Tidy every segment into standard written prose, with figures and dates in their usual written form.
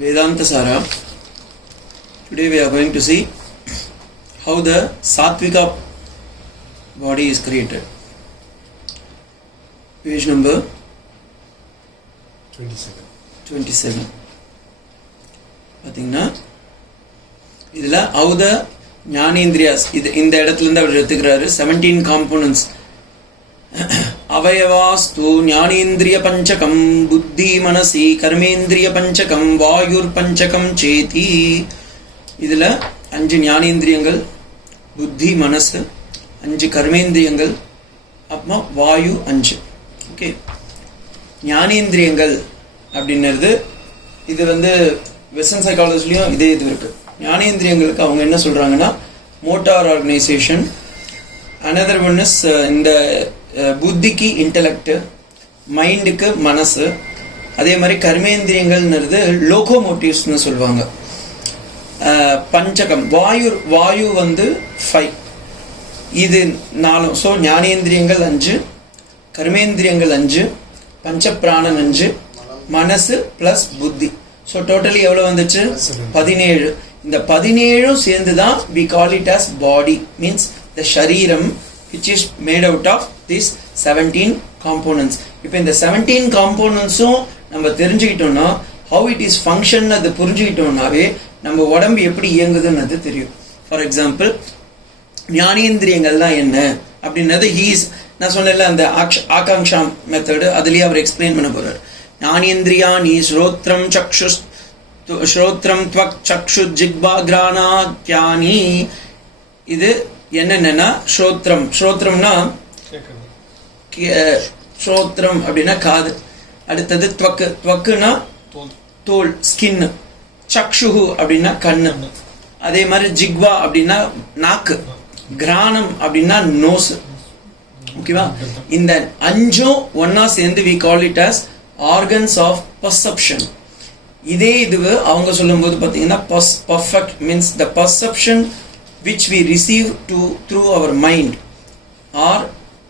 Vedanta Sara. Today we are going to see how the Satvika body is created. Page number 27. பார்த்தீங்கன்னா இதில் how the ஞானேந்திரியாஸ் இந்த இடத்துலேருந்து அவர் எடுத்துக்கிறாரு 17 components. அவயவாஸ்து ஞானேந்திரிய பஞ்சகம் புத்தி மனசி கர்மேந்திரிய பஞ்சகம் வாயுர் பஞ்சகம் சேதி. இதில் 5 ஞானேந்திரியங்கள், புத்தி மனசு 5 கர்மேந்திரியங்கள், அப்புறமா வாயு 5. ஓகே, ஞானேந்திரியங்கள் அப்படின்றது இது வெஸ்டர்ன் சைக்காலஜிலையும் இதே இது இருக்கு. ஞானேந்திரியங்களுக்கு அவங்க என்ன சொல்றாங்கன்னா motor organisation, another one is இந்த புத்திக்கு இன்டலெக்ட், மைண்டுக்கு மனசு, அதே மாதிரி கர்மேந்திரியங்கள்ன்றது லோகோமோட்டிவ்ஸ்னு சொல்லுவாங்க. பஞ்சகம் வாயு 5, இது 4. ஸோ ஞானேந்திரியங்கள் 5, கர்மேந்திரியங்கள் 5, பஞ்சப்பிராணன் 5, மனசு பிளஸ் புத்தி. ஸோ டோட்டலி எவ்வளோ வந்துச்சு? 17. இந்த 17 சேர்ந்து தான் we call it as body, means the ஷரீரம் which is made out of these 17 components. இப்போ இந்த 17 componentsம் நம்ம தெரிஞ்சுக்கிட்டோம்னா how it is function அது புரிஞ்சுக்கிட்டோம்னாவே நம்ம உடம்பு எப்படி இயங்குதுன்னு தெரியும். ஃபார் எக்ஸாம்பிள், ஞானேந்திரியங்கள் தான் என்ன அப்படின்றது நான் சொன்னேன்ல அந்த ஆகாங்ஷா மெத்தடு, அதுலேயே அவர் எக்ஸ்பிளைன் பண்ண போறார். ஞானேந்திரியாணி ஸ்ரோத்ரம் த்வக் சக்ஷு ஜிக்பா கிரானாத்யானி. இது என்னென்னா ஸ்ரோத்ரம்னா ஸ்ரோத்ரம் அப்படின்னா காது, அடுத்தது த்வக்குனா தோல் ஸ்கின், சக்ஷுஹு அப்படின்னா கண்ணு, அதே மாதிரி ஜிக்வா அப்படின்னா நாக்கு, கிரானம் அப்படின்னா நோஸ். ஓகேவா? இந்த 5 ஒன்னா சேர்ந்து we call it as organs of perception. இதே இதுவு அவங்க சொல்லும்போது பார்த்தீங்கன்னா perfect means the perception which we receive through our mind or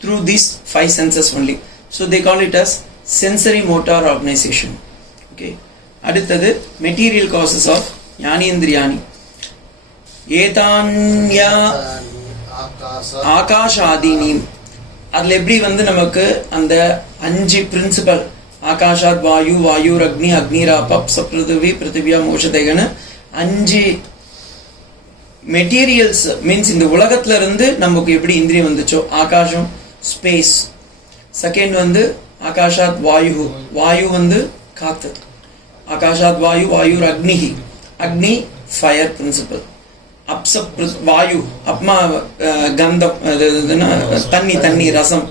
through these 5 senses only. So they call it as sensory motor organization. Okay. அடுத்தது material causes of ஞானேந்திரியாணி. ஏதான்யா ஆகாஷாதீனி. அதில் எப்படி நமக்கு அந்த 5 பிரின்சிபல், ஆகாஷாத் வாயு, வாயுர் அக்னி, அக்னிராபப் சப்ருதிவி பிருத்திவியா மோஷதேகன்னு 5 மெட்டீரியல்ஸ் மீன்ஸ் இந்த உலகத்துல இருந்து நமக்கு எப்படி இந்திரியம் வந்துச்சோ, ஆகாஷம் ஸ்பேஸ், செகண்ட் ஆகாஷாத் வாயு, வாயு காத்து, ஆகாஷாத் வாயு, வாயுர் அக்னிஹி, அக்னி ஃபயர் பிரின்சிபல், வாயு அப்மா கந்தம் தண்ணி ரசம்,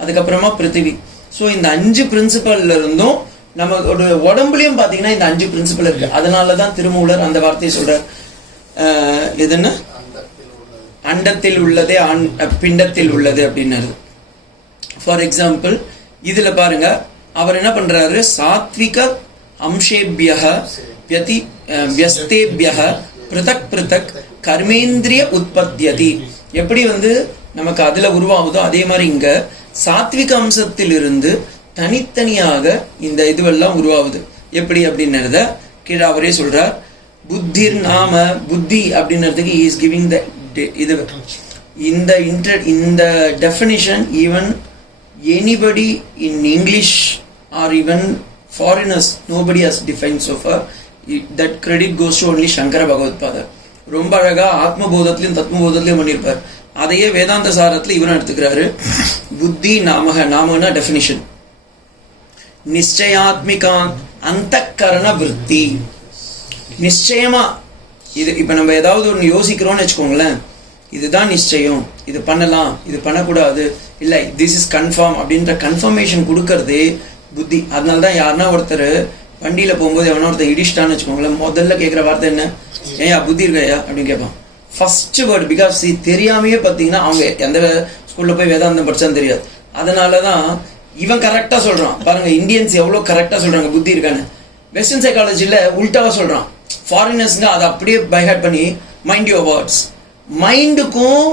அதுக்கப்புறமா பிருத்திவி. ஸோ இந்த 5 பிரின்சிபல்ல இருந்தும் நம்ம உடம்புலயும் பாத்தீங்கன்னா இந்த 5 பிரின்சிபல் இருக்கு. அதனாலதான் திருமூலர் அந்த வார்த்தையை சொல்றார். எதுன்னு அண்டத்தில் உள்ளதே பிண்டத்தில் உள்ளது அப்படின்னாரு. ஃபார் எக்ஸாம்பிள் இதுல பாருங்க, அவர் என்ன பண்றாரு, சாத்விக அம்சேபியக வியஸ்தேபியக பிருதக் பிருதக் கர்மேந்திரிய உற்பத்தியதி. எப்படி நமக்கு அதுல உருவாகுதோ அதே மாதிரி இங்க சாத்விக அம்சத்தில் இருந்து தனித்தனியாக இந்த இதுவெல்லாம் உருவாகுது. எப்படி அப்படின்றத கீழே அவரே சொல்றார். புத்திர் நாம புத்தி அப்படின்றதுக்கு இஸ் கிவிங் த இது இந்த definition even anybody in English or even foreigners nobody has define so far. That credit goes to only Shankara Bhagavatpada. ரொம்ப அழகா ஆத்மபோதத்திலையும் தத்மபோதத்திலையும் பண்ணியிருப்பார். அதையே வேதாந்த சாரத்துல இவரும் எடுத்துக்கிறாரு. புத்தி நாமகனா டெஃபினிஷன் நிச்சயாத்மிகா அந்தக்கரண விருத்தி. நிச்சயமா இது இப்ப நம்ம ஏதாவது ஒன்று யோசிக்கிறோம்னு வச்சுக்கோங்களேன், இதுதான் நிச்சயம், இது பண்ணலாம், இது பண்ணக்கூடாது, இல்லை திஸ் இஸ் கன்ஃபார்ம் அப்படின்ற கன்ஃபர்மேஷன் கொடுக்கறதே புத்தி. அதனால்தான் யாருன்னா ஒருத்தர் வண்டியில போகும்போது எவனா ஒருத்தர் இடிச்சிட்டான்னு வச்சுக்கோங்களேன், முதல்ல கேட்குற வார்த்தை என்ன? ஏயா புத்தி இருக்கையா அப்படின்னு கேட்பான். ஃபர்ஸ்ட் வேர்டு, பிகாஸ் தெரியாமையே பார்த்தீங்கன்னா அவங்க எந்த ஸ்கூல்ல போய் வேதாந்தம் படிச்சான்னு தெரியாது. அதனாலதான் இவன் கரெக்டா சொல்றான். பாருங்க, இந்தியன்ஸ் எவ்வளவு கரெக்டா சொல்றாங்க புத்தி இருக்கான்னு. வெஸ்டர்ன் சைக்காலஜில உல்டாவா சொல்றான். ஃபாரினர்ஸ்ங்க அதை அப்படியே பைஹார்ட் பண்ணி மைண்ட் யுவர் வேர்ட்ஸ். மைண்டுக்கும்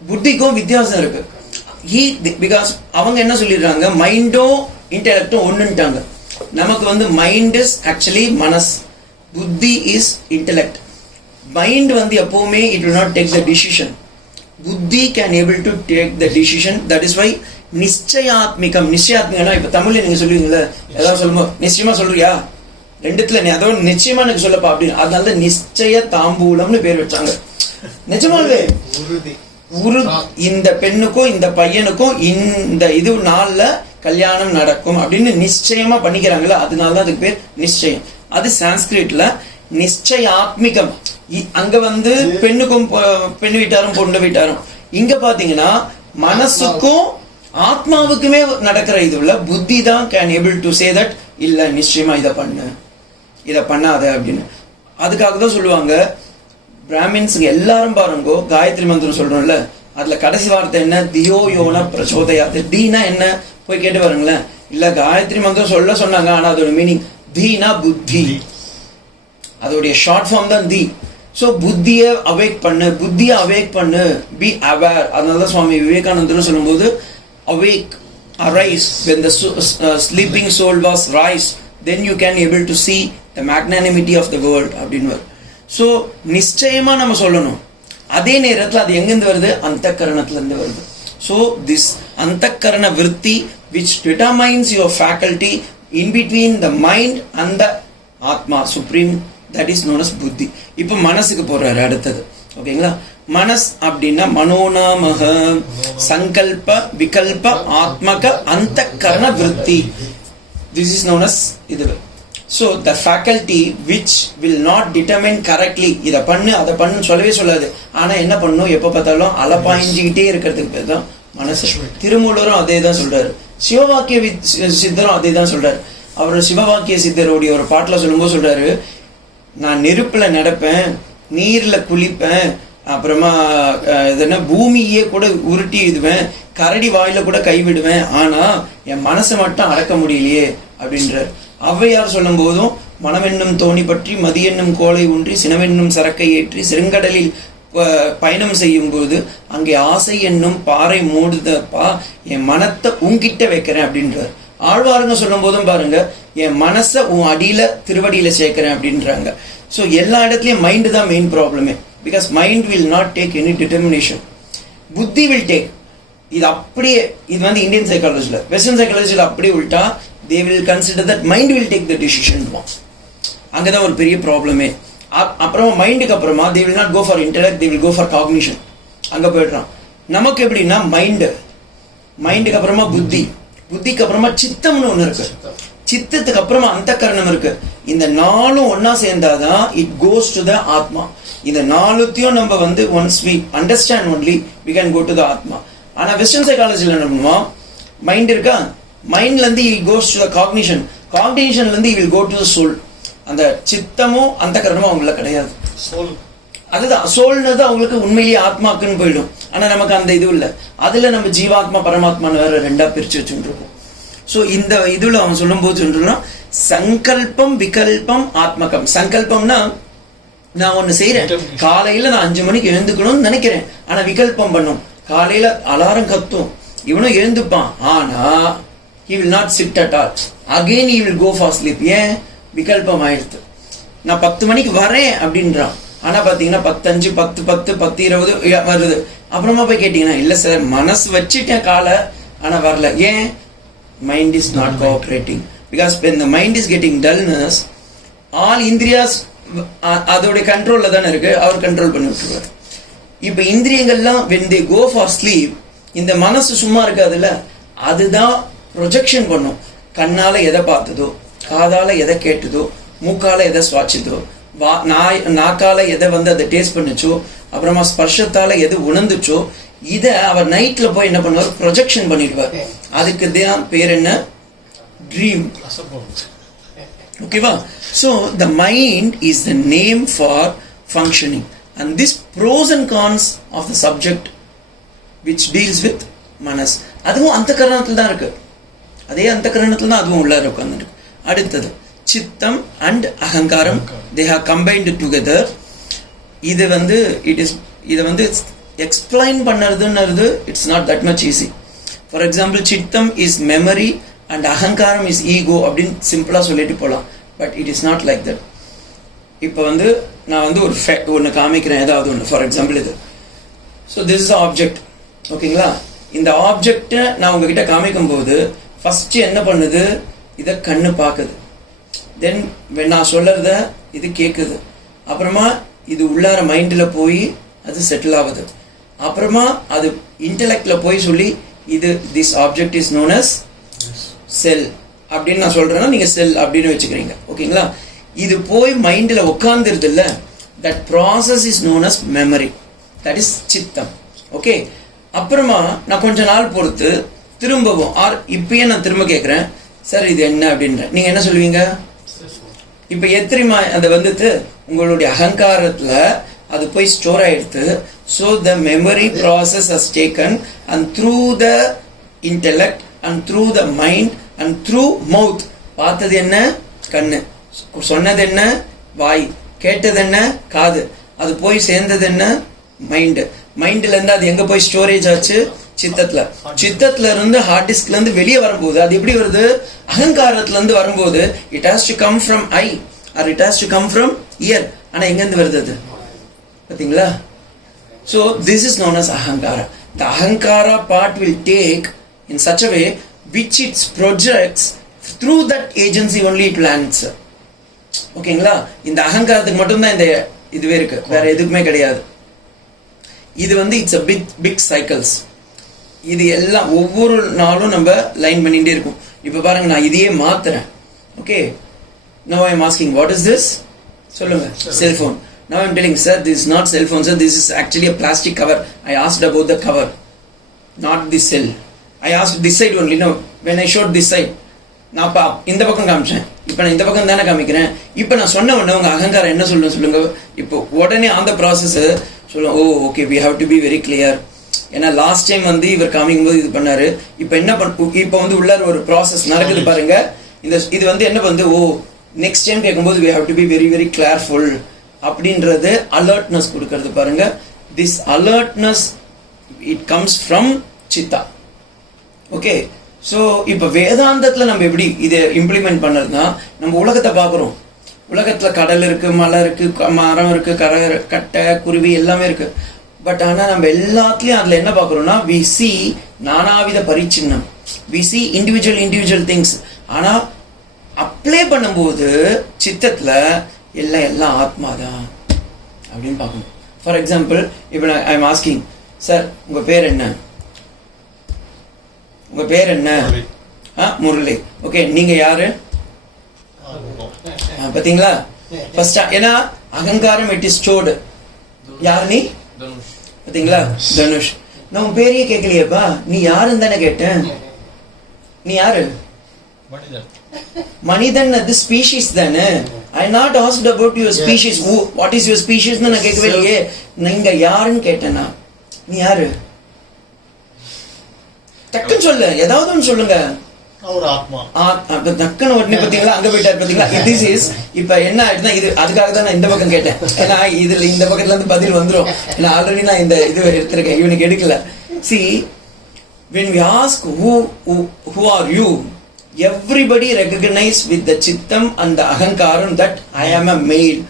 புத்திக்கும் வித்தியாசம் இருக்கு. பிகாஸ் அவங்க என்ன சொல்லிடுறாங்க, மைண்டும் இன்டெலெக்டும் ஒண்ணுட்டாங்க. நமக்கு மைண்ட் இஸ் ஆக்சுவலி மனஸ், புத்தி இஸ் இன்டெலெக்ட். மைண்ட் வந்து எப்பவுமே it will not take the decision. புத்தி can able to take the decision. That is why நிச்சயாத்மிகம். நிச்சயாத்மிகம்னா இப்ப தமிழ்ல நீங்க சொல்லுவீங்களே, ஏதாவது சொல்லும்போது நிச்சயமா சொல்றியா, ரெண்டுத்துல நீ அதோட நிச்சயமா எனக்கு சொல்லப்பா அப்படின்னு. அதனால நிச்சய தாம்பூலம்னு பேர் வச்சாங்க. நிஜமாவே இந்த பெண்ணுக்கும் இந்த பையனுக்கும் இந்த இது நாள்ல கல்யாணம் நடக்கும் அப்படின்னு நிச்சயமா பண்ணிக்கிறாங்களா, அதனாலதான் அதுக்கு பேர் நிச்சயம். அது சான்ஸ்கிரிட்ல நிச்சயாத்மிகம். அங்க வந்து பெண்ணுக்கும் பெண் வீட்டாரும் பொண்ணு வீட்டாரும். இங்க பாத்தீங்கன்னா மனசுக்கும் ஆத்மாவுக்குமே நடக்கிற இதுல புத்தி தான் can able to say that இல்ல நிச்சயமா இதை பண்ணு இதை பண்ணாத அப்படின்னு. அதுக்காக தான் சொல்லுவாங்க பிராமின்ஸுங்க எல்லாரும் பாருங்கோ காயத்ரி மந்திரம் சொல்றோம்ல, அதுல கடைசி வார்த்தை என்ன, தியோ யோன பிரச்சோதயாது. தீனா என்ன போய் கேட்டு பாருங்களேன். இல்ல காயத்ரி மந்திரம் சொல்ல சொன்னாங்க, ஆனா அதோட மீனிங் தீனா புத்தி, அதோடைய ஷார்ட் ஃபார்ம் தான் தி. ஸோ புத்தியை அவேக் பண்ணு, புத்தியை அவேக் பண்ணு, பி அவேர். அதனாலதான் சுவாமி விவேகானந்தர் சொல்லும்போது awake, arise, when the sleeping soul was rise, then you can able to see the magnanimity of the world அப்படின்னு. ஸோ நிச்சயமா நம்ம சொல்லணும். அதே நேரத்தில் அது எங்கிருந்து வருது, அந்த கரணத்திலிருந்து வருது. ஸோ திஸ் அந்த கரண விருத்தி which determines your faculty in between the mind and the ஆத்மா supreme, that is known as புத்தி. இப்போ மனசுக்கு போறாரு அடுத்தது. ஓகேங்களா, மனஸ் அப்படின்னா மனோநாமக சங்கல்ப விகல்ப ஆத்மக அந்த கரண விருத்தி. திஸ் இஸ் known as இது. So the faculty which will not determine correctly, இதை பண்ணு அதை பண்ணு சொல்லவே சொல்லாது. ஆனா என்ன பண்ணும், எப்ப பார்த்தாலும் அலப்பாய்ஞ்சிக்கிட்டே இருக்கிறதுக்கு பேர் தான் மனசு. திருமூலரும் அதே தான் சொல்றாரு, சிவவாக்கிய சித்தரும் அதே தான் சொல்றாரு. அவர் சிவவாக்கிய சித்தருடைய ஒரு பாட்டுல சொல்லும்போது சொல்றாரு, நான் நெருப்புல நடப்பேன், நீர்ல குளிப்பேன், அப்புறமா என்ன பூமியே கூட உருட்டி விடுவேன், கரடி வாயில கூட கைவிடுவேன், ஆனா என் மனசை மட்டும் அடக்க முடியலையே அப்படின்றார். ஔவையார் சொல்லும் போதும் மனமென்னும் தோணி பற்றி மதியென்னும் கோலை ஊன்றி சினவென்னும் சரக்கை ஏற்றி செருங்கடலில் பயணம் செய்யும் போது அங்கே ஆசை என்னும் பாறை மூடுதப்பா, என் மனத்தை உங்கிட்ட வைக்கிறேன் அப்படின்றார். ஆழ்வாருங்க சொல்லும் போதும் பாருங்க, என் மனசை உன் அடியில திருவடியில சேர்க்கிறேன் அப்படின்றாங்க. ஸோ எல்லா இடத்துலயும் மைண்ட் தான் மெயின் ப்ராப்ளமே. Because mind will not take any determination, புத்தி வில் டேக். இது அப்படியே இது வந்து இந்தியன் சைக்காலஜில, வெஸ்டர்ன் சைக்காலஜில அப்படியே உள்டா, they will consider that mind will take the decision. அங்கதான் ஒரு பெரிய ப்ராப்ளமே. அப்புறமா மைண்டுக்கு அப்புறமா they will not go for intellect, they will go for cognition. அங்க போயிடுறான். நமக்கு எப்படின்னா மைண்டுக்கு அப்புறமா புத்தி, புத்திக்கு அப்புறமா சித்தம்னு ஒண்ணு இருக்கு, சித்தத்துக்கு அப்புறமா அந்த கரணம் இருக்கு. இந்த நாலும் ஒன்னா சேர்ந்தாதான் இட் கோஸ் டு த ஆத்மா. இந்த நாலுத்தையும் நம்ம வந்து once we understand only we can go to the ஆத்மா. ஆனா வெஸ்டர்ன் சைக்காலஜில என்ன பண்ணுவோம், மைண்ட் இருக்கா, மைண்ட்ல இருந்து he goes to the cognition, cognitionல இருந்து he will go to the soul. அந்த சித்தமும் அந்த கரணமும் அவங்கள கிடையாது. அதுதான் சோல்னது அவங்களுக்கு உண்மையிலேயே ஆத்மாக்குன்னு போயிடும். ஆனா நமக்கு அந்த இது இல்ல. அதுல நம்ம ஜீவாத்மா பரமாத்மான்னு வேற ரெண்டா பிரிச்சு வச்சுட்டு இருக்கோம். சோ இந்த இதுல அவன் சொல்லும் போது சொல்றான், சங்கல்பம் விகல்பம் ஆத்மகம். சங்கல்பம்னா நான் ஒண்ணு செய்யறேன், காலையில நான் 5 மணிக்கு எழுந்துக்கணும்னு நினைக்கிறேன், ஆனா விகல்பம் பண்ணும். காலையில அலாரம் கத்தும், இவனும் எழுந்துப்பான், ஆனா he will not sit at all. Again he will go for sleep. ஏன், விகல்பம் ஆயிடுது. நான் 10 மணிக்கு வரேன் அப்படின்றான், ஆனா பாத்தீங்கன்னா 10:05 10:10 10:20 வருது. அப்புறமா போய் கேட்டீங்கன்னா இல்ல சார் மனசு வச்சுட்டேன் காலை, ஆனா வரல. ஏன், mind is not cooperating. Because when the mind is getting dullness, all இந்திரியாஸ் அதோடைய கண்ட்ரோல்ல தானே இருக்கு, அவர் கண்ட்ரோல் பண்ணி விட்டுருவார். இப்ப இந்திரியங்கள்லாம் when they go for sleep, இந்த மனசு சும்மா இருக்காதுல்ல, அதுதான் ப்ரொஜெக்ஷன் பண்ணும். கண்ணால எதை பார்த்ததோ, காதால எதை கேட்டதோ, மூக்கால எதை சுவாச்சிதோ, நாக்கால எதை வந்து அதை டேஸ்ட் பண்ணுச்சோ, அப்புறமா ஸ்பர்ஷத்தால எது உணர்ந்துச்சோ, இத அவர் நைட்ல போய் என்ன பண்ணுவார், ப்ரொஜெக்ஷன் பண்ணிடுவார். அதுக்கு தான் பேர் என்ன, ட்ரீம். ஓகேவா? So the mind is the name for functioning, and this pros and cons of the subject which deals with manas, அதுவும் அந்த கரணத்துல தான் இருக்கு. அதே அந்த கரணத்துல தான் அதுவும் உள்ளார உட்கார்ந்துருக்கு. அடுத்தது சித்தம் அண்ட் அகங்காரம், they have combined together. இது வந்து இதை வந்து எக்ஸ்பிளைன் பண்ணுறதுன்றது it's not that much easy. For example, சித்தம் இஸ் மெமரி அண்ட் அகங்காரம் இஸ் ஈகோ அப்படின்னு சிம்பிளா சொல்லிட்டு போகலாம். But it is not like that. இப்போ வந்து நான் வந்து ஒரு ஒன்று காமிக்கிறேன், ஏதாவது ஒன்று. ஃபார் எக்ஸாம்பிள் இது. So this is object. ஓகேங்களா? இந்த ஆப்ஜெக்டை நான் உங்ககிட்ட காமிக்கும் போது ஃபஸ்ட்டு என்ன பண்ணுது, இதை கண்ணு பார்க்குது. தென் நான் சொல்கிறத இது கேட்குது. அப்புறமா இது உள்ளார மைண்டில் போய் அது செட்டில் ஆகுது. அப்புறமா அது இன்டலெக்டில் போய் சொல்லி இது this object is known as cell அப்படின்னு நான் சொல்கிறேன்னா நீங்கள் செல் அப்படின்னு வச்சுக்கிறீங்க. ஓகேங்களா? இது போய் மைண்டில் உட்காந்துருது இல்லை, that process is known as memory, that is chittam. Okay. அப்புறமா நான் கொஞ்ச நாள் பொறுத்து திரும்பவும் இப்பயே நான் திரும்ப கேட்குறேன், சார் இது என்ன அப்படின்றேன். நீங்கள் என்ன சொல்லுவீங்க? இப்போ எத்திரிமா அதை வந்துட்டு உங்களுடைய அகங்காரத்தில் அது போய் ஸ்டோர் ஆகிடுது. So the memory process has taken and through the intellect and through the mind and through மவுத். பார்த்தது என்ன? கண்ணு. சொன்னது என்ன? வாய். கேட்டது என்ன? காது. அது போய் சேர்ந்தது என்ன? மைண்டு. மைண்ட்ல இருந்து அது எங்க போய் ஸ்டோரேஜ் ஆச்சு? சித்தத்துல. சித்தத்துல இருந்து ஹார்ட் டிஸ்க்ல இருந்து வெளியே வரும்போது அது எப்படி வருது? அகங்காரத்துல இருந்து வரும்போது it has to come from eye or it has to come from ear. ஆனா எங்க இருந்து வருது அது? பாத்தீங்களா? So this is known as அகங்காரா. த அகங்காரா part will take in such a way which it projects through that agency only it lands. ஓகேங்களா? இந்த அகங்காரத்துக்கு மட்டும்தான் இந்த இதுவே இருக்கு, வேற எதுக்குமே கிடையாது. இது வந்து இட்ஸ் a big cycles. இது எல்லாம் ஒவ்வொரு நாளும் நம்ம லைன் பண்ணிட்டே இருக்கும். இப்ப பாருங்க, நான் இதையே மாத்துறேன். Okay, now I am asking what is this? சொல்லுங்க. Cell phone. Now I am telling sir this is not cell phone sir, this is actually a plastic cover. I asked about the cover, not the cell. I asked this side only. No, when I showed this side, நான் இந்த பக்கம் காமிச்சேன். இப்போ நான் இந்த பக்கம் தானே காமிக்கிறேன். இப்போ நான் சொன்ன உடனே உங்க அகங்காரம் என்ன சொல்லுங்க. இப்போ உடனே அந்த ப்ராசஸ் சொல்லுவோம். Oh okay, we have to be very clear. ஏன்னா லாஸ்ட் டைம் வந்து இவர் காமிக்கும் போது இது பண்ணாரு. இப்போ என்ன இப்போ வந்து உள்ளார ஒரு ப்ராசஸ் நடக்குது பாருங்க. இது வந்து என்ன வந்து ஓ நெக்ஸ்ட் டைம் கேட்கும்போது we have to be very very careful அப்படின்றது அலர்ட்னஸ் கொடுக்கறது பாருங்க. This alertness it comes from chitta. Okay. So இப்போ வேதாந்தத்தில் நம்ம எப்படி இதை இம்ப்ளிமெண்ட் பண்ணுறதுனா, நம்ம உலகத்தை பார்க்குறோம். உலகத்தில் கடல் இருக்குது, மலை இருக்குது, மரம் இருக்குது, கட்டை, குருவி எல்லாமே இருக்குது. பட் ஆனால் நம்ம எல்லாத்துலேயும் அதில் என்ன பார்க்குறோம்னா வி சி நானாவித பரிச்சின்னம், வி சி இண்டிவிஜுவல் திங்ஸ். ஆனால் அப்ளை பண்ணும்போது சித்தத்தில் எல்லாம் ஆத்மா தான் அப்படின்னு பார்க்கணும். ஃபார் எக்ஸாம்பிள், இப்போ நான் ஐ எம் ஆஸ்கிங் சார் உங்கள் பேர் என்ன? உங்க பேர் என்ன? முரளி. ஓகே, நீங்க யாரு? பாத்தீங்களா? ஃபர்ஸ்ட் ஏன்னா அகங்காரம் இட் இஸ் ஸ்டோர்டு. யார் நீ? பாத்தீங்களா? தனுஷ். நான் உன் பேரையே கேட்கலையப்பா, நீ யாருன்னு தானே கேட்டேன். நீ யாரு? மனிதன். அது ஸ்பீஷிஸ் தானே. I not asked about your species. What is your species நான் கேட்கவே இல்லையே. நீங்க யாருன்னு கேட்டேன்னா நீ யாரு? டக்குன்னு சொல்லு, ஏதாவது ஒன்று சொல்லுங்க. டக்குன்னு உடனே பாத்தீங்களா அங்க போயிட்டாரு. பாத்தீங்களா? திஸ் இஸ் இப்ப என்ன ஆயிடுதுன்னா இது அதுக்காக தான் நான் இந்த பக்கம் கேட்டேன். ஏன்னா இதுல இந்த பக்கத்துல இருந்து பதில் வந்துடும். ஏன்னா ஆல்ரெடி நான் இந்த இது எடுத்திருக்கேன், இவனுக்கு எடுக்கல. See, when we ask who are you, everybody recognize with the chittam and the ahankaram that I am a male,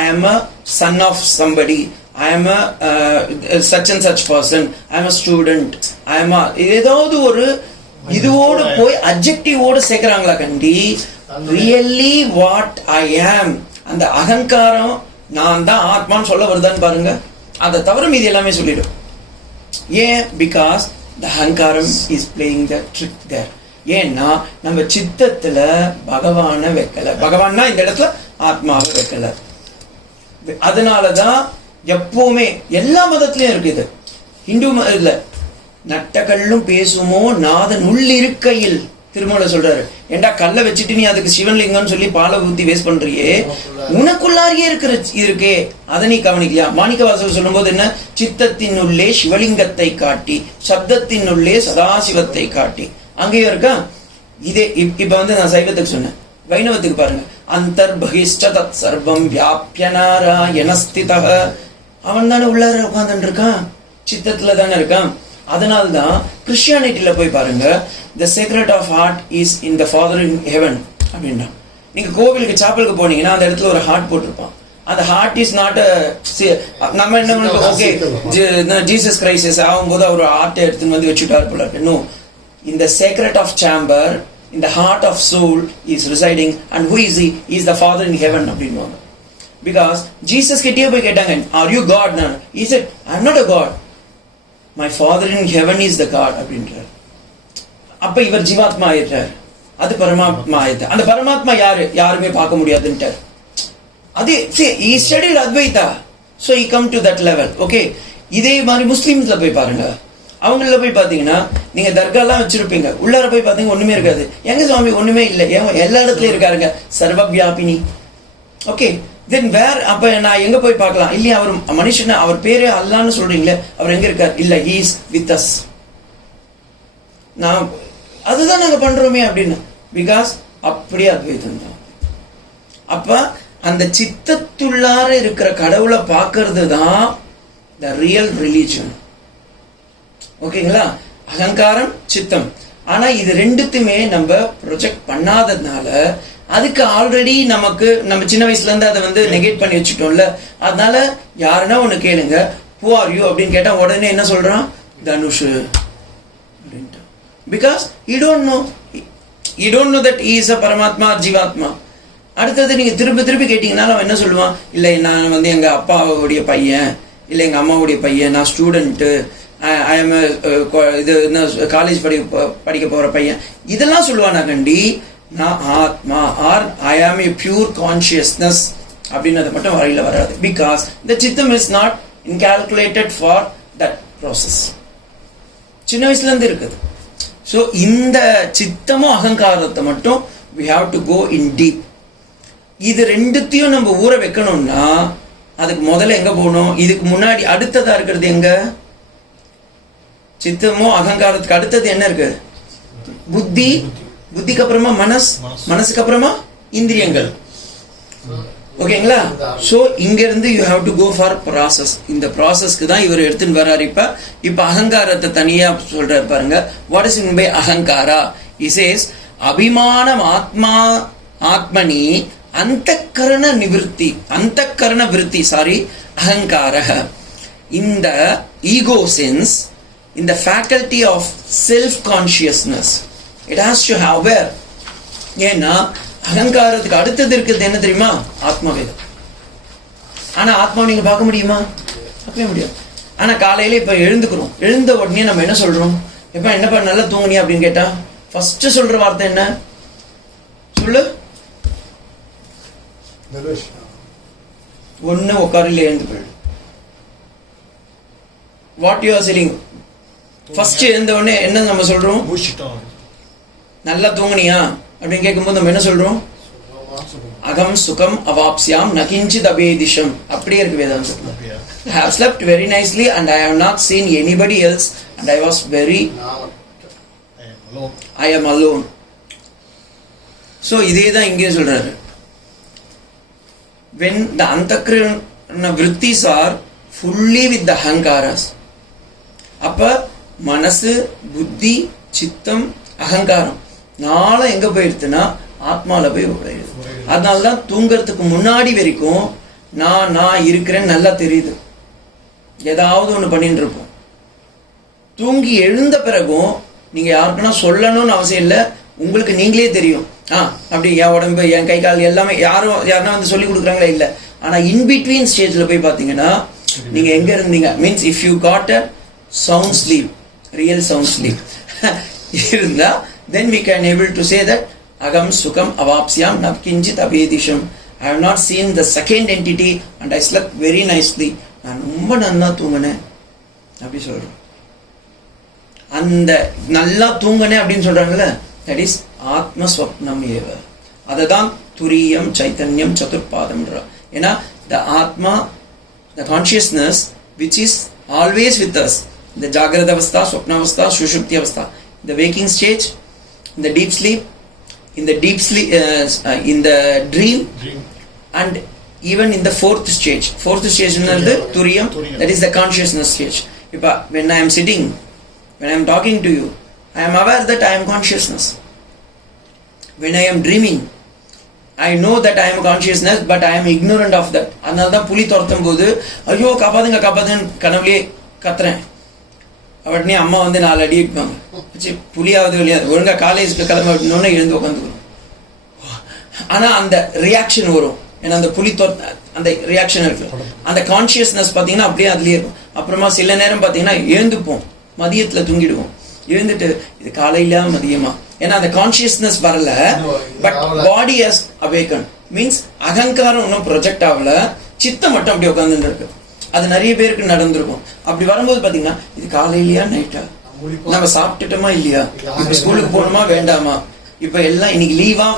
I am a son of somebody, I am a such and such person, I am a student, I am a ஏதாவது ஒரு இதுவோடு போய் அட்ஜெக்டிவோடு சேர்க்கிறாங்களா கண்டி? Really what I ஆம், அந்த அகங்காரம் நான் தான் ஆத்மான்னு சொல்ல வருதான்னு பாருங்க. அதை தவிர மீது எல்லாமே சொல்லிடும். ஏன்? பிகாஸ் த அகங்காரம் இஸ் பிளேயிங் த ட்ரிக் தேர். ஏன்னா நம்ம சித்தத்துல பகவான வைக்கல. பகவான்னா இந்த இடத்துல ஆத்மாவை வைக்கல. அதனாலதான் எப்பவுமே எல்லா மதத்திலயும் இருக்குது. ஹிந்து இதுல நட்டக்கல்லும் பேசுமோ நாதன் உள்ளிருக்கையில் திருமூல சொல்றாரு. ஏண்டா கல்லை வச்சுட்டு நீ அதுக்கு சிவன்லிங்கம்னு சொல்லி பாலை ஊத்தி வேஸ்ட் பண்றியே, உனக்குள்ளாரியே இருக்கே, அதை நீ கவனிக்கலையா? மாணிக்கவாசகர் சொல்லும் போது என்ன? சித்தத்தின் உள்ளே சிவலிங்கத்தை காட்டி, சப்தத்தின் உள்ளே சதாசிவத்தை காட்டி. அங்கேயும் இருக்கா இதே. இப்ப வந்து நான் சைவத்துக்கு சொன்னேன், வைணவத்துக்கு பாருங்க. அந்தர்பகிஷ்ட தத் சர்வம் வியாப்ய நாராயணஸ்திதஹ. அவன் தானே உள்ளார உட்கார்ந்துட்டு இருக்கான், சித்தத்துல தானே இருக்கான். அதனால்தான் கிறிஸ்டியானிட்டியில போய் பாருங்க, the secret of heart is in the Father in heaven அப்படின்னா. நீங்க கோவிலுக்கு சாப்பலுக்கு போனீங்கன்னா அந்த இடத்துல ஒரு ஹார்ட் போட்டிருப்பான். அந்த ஹார்ட் இஸ் நாட் நம்ம என்ன பண்ணுவோம், ஓகே ஜீசஸ் கிரைஸ்ட் ஆகும்போது அவர் ஹார்ட்டை எடுத்துன்னு வந்து வச்சுட்டாரு போல. No, in the secret of chamber, in the heart of soul is residing, and who is he? He is the Father in heaven அப்படின்னுவாங்க. Because Jesus கிட்டே போய் கேட்டாங்க, are you God? He said, I am not a God, my Father in heaven is the God அப்படின்றார். அப்ப இவர் ஜீவாத்மா ஆயிட்டார், அது பரமாத்மா ஆயிட்டார். அந்த பரமாத்மா யாருமே பார்க்க முடியாதுன்ட்டார். அது he studied Advaita, so he come to that level. Okay, இதே மாதிரி முஸ்லிம்ஸ்ல போய் பாருங்க, அவங்கள போய் பாத்தீங்கன்னா நீங்க தர்காலாம் வச்சிருப்பீங்க, உள்ளார போய் பாத்தீங்க ஒண்ணுமே இருக்காது. எங்க சுவாமி ஒண்ணுமே இல்லை, எல்லா இடத்துலயும் இருக்காருங்க, சர்வவியாபினி. ஓகே, தென் வேர் அப்ப நான் எங்க போய் பார்க்கலாம்? இல்லையா, அவர் மனுஷன், அவர் பேரு அல்லான்னு சொல்றீங்களே, அவர் எங்க இருக்கார்? இல்ல, he is with us. நான் அதுதான் நாங்க பண்றோமே அப்படின்னு. பிகாஸ் அப்படியே அத்வைதம் தான். அப்ப அந்த சித்தத்துள்ளார இருக்கிற கடவுளை பார்க்கறது தான் த ரியல் ரிலீஜன். ஓகேங்களா? அகங்காரம், சித்தம். ஆனா இது ரெண்டுத்துமே நம்ம ப்ரொஜெக்ட் பண்ணாததுனால அதுக்கு ஆல்ரெடி நம்ம சின்ன வயசுல இருந்து அதை வந்து நெகேட் பண்ணி வச்சுட்டோம்ல. அதனால யாருன்னா ஒண்ணு கேளுங்க, who are you அப்படின்னு கேட்டா உடனே என்ன சொல்றான்? தனுஷ் அப்படின்ட்டு. Because you don't know that he is a பரமாத்மா, ஜீவாத்மா. அடுத்தது நீங்க திருப்பி கேட்டீங்கன்னா அவன் என்ன சொல்லுவான்? இல்லை, நான் வந்து எங்க அப்பாவுடைய பையன், இல்லை எங்க அம்மாவுடைய பையன், நான் ஸ்டூடெண்ட்டு, ஐ எம் இது காலேஜ் படிக்க போற பையன், இதெல்லாம் சொல்லுவானா கண்டி. நான் ஆத்மா ஆர் ஐ ஆம் ஏ பியூர் கான்சியஸ்னஸ் அப்படின்னது மட்டும் வரையில வராது. பிகாஸ் த சித்தம் is not incalculated for that process. சின்ன வயசுல இருந்து இருக்குது. ஸோ இந்த சித்தமும் அகங்காரத்தை மட்டும் we have to go in deep. இது ரெண்டுத்தையும் நம்ம ஊற வைக்கணும்னா அதுக்கு முதல்ல எங்க போகணும்? இதுக்கு முன்னாடி அடுத்ததா இருக்கிறது எங்க? சித்தமும் அகங்காரத்துக்கு அடுத்தது என்ன இருக்கு? புத்தி. புத்திக்கு அப்புறமா மனசுக்கு அப்புறமா இந்திரியங்கள். ஓகேங்களா? சோ இங்க இருந்து you have to go for process. இந்த ப்ராசஸ்க்கு தான் இவர் எடுத்துன்னு வர்றாரு. இப்ப அகங்காரத்தை தனியா சொல்றாரு பாருங்க. வாட் இஸ் மீன் பை அகங்காரா? he says அபிமானம் ஆத்மனி அந்தக்கரண விருத்தி அகங்கார. இந்த ஈகோ சென்ஸ், இந்த faculty of self consciousness, it has to have where. ஏன்னா அகங்காரத்துக்கு அடுத்தது இருக்குது என்ன தெரியுமா? ஆத்மவேதம். ஆனா ஆத்மாவை நீங்க பார்க்க முடியுமா? பார்க்கவே முடியாது. ஆனா காலையில இப்ப எழுந்த உடனே நம்ம என்ன சொல்றோம்? எப்ப என்னப்பா நல்லா தூங்குனியா அப்படின்னு கேட்டா ஃபர்ஸ்ட் சொல்ற வார்த்தை என்ன? சொல்லு. ஒன்னு உட்காரில எழுந்து போயிடு. What you are selling? First எழுந்த உடனே என்ன நம்ம சொல்றோம்? நல்லா தூங்குனியா அப்படின்னு கேட்கும்போது நம்ம என்ன சொல்றோம்? அகம் சுகம் அவாப்ஸ்யாம் நகிஞ்சித் அபேதிஷம். அப்படியே இருக்கு வேதாந்தத்துல. I have slept very nicely and I have not seen anybody else and I was very I am alone. So இதே தான் இங்கே சொல்றாரு. When the antakarana vrittis are fully with the ahankaras, அப்ப மனசு, புத்தி, சித்தம், அகங்காரம் நாளை எங்க போயிடுதுன்னா ஆத்மால போய் உடையுது. அதனாலதான் தூங்கறதுக்கு முன்னாடி வரைக்கும் நான் இருக்கிறேன்னு நல்லா தெரியுது. ஏதாவது ஒண்ணு பண்ணிட்டு இருப்போம். தூங்கி எழுந்த பிறகும் நீங்க யாருக்குன்னா சொல்லணும்னு அவசியம் இல்லை, உங்களுக்கு நீங்களே தெரியும். அப்படி என் உடம்பு, என் கை கால் எல்லாமே யாருன்னா வந்து சொல்லி கொடுக்குறாங்களா? இல்லை. ஆனா இன்பிட்வீன் ஸ்டேஜ்ல போய் பாத்தீங்கன்னா நீங்க எங்க இருந்தீங்க means if you got a sound sleep, real sound sleep இருந்தா then we can able to say that agam sukham avapsyam nakinchit abedisham. I have not seen the second entity and I slept very nicely. நான் ரொம்ப நல்லா தூங்கினேன் அப்படி சொல்றேன். அந்த நல்லா தூங்கினேன் அப்படின்னு சொல்றாங்கல்ல, that is ஆத்ம ஸ்வப்னம் ஏவ. அததான் துரியம் சைத்தன்யம் சதுர்பாதம்ன்ற. ஏன்னா the ஆத்மா, the consciousness which is always with us, the ஜாகிரத அவஸ்தா, ஸ்வப்ன அவஸ்தா, சுஷுப்தி அவஸ்தா, the waking stage, in the deep sleep, in the dream, and even in the fourth stage is turiyam, that is the consciousness stage. When I am sitting, when I am talking to you, I am aware that I am consciousness. When I am dreaming, I know that I am consciousness but I am ignorant of that. அதனால தான் புலி துரத்தும் போது ஐயோ காப்பாதுங்க காப்பாதுன்னு கனவுலேயே கத்துறேன். உடனே அம்மா வந்து 4 அடி வைப்பாங்க. புலியாவது வெளியாது ஒழுங்கா காலேஜுக்கு கிளம்ப அப்படின்னோடனே எழுந்து உட்காந்துக்கணும். ஆனா அந்த ரியாக்ஷன் வரும். ஏன்னா அந்த புலி அந்த ரியாக்ஷன் இருக்கு. அந்த கான்சியஸ்னஸ் பார்த்தீங்கன்னா அப்படியே அதுலேயே இருக்கும். அப்புறமா சில நேரம் பார்த்தீங்கன்னா எழுந்துப்போம், மதியத்துல தூங்கிடுவோம். எழுந்துட்டு இது காலையில மதியமா, ஏன்னா அந்த கான்சியஸ்னஸ் வரல. But body has awaken means அகங்காரம் இன்னும் ப்ரொஜெக்ட் ஆகல, சித்தம் மட்டும் அப்படி உட்காந்துட்டு இருக்கு. அது நிறைய பேருக்கு நடந்திருக்கும். அப்படி வரும்போது பாத்தீங்கன்னா இது காலையிலயா நைட்டா, நம்ம சாப்பிட்டுட்டோமா இல்லையா, இப்ப ஸ்கூலுக்கு போகணுமா வேண்டாமா, இப்ப எல்லாம் இன்னைக்கு லீவா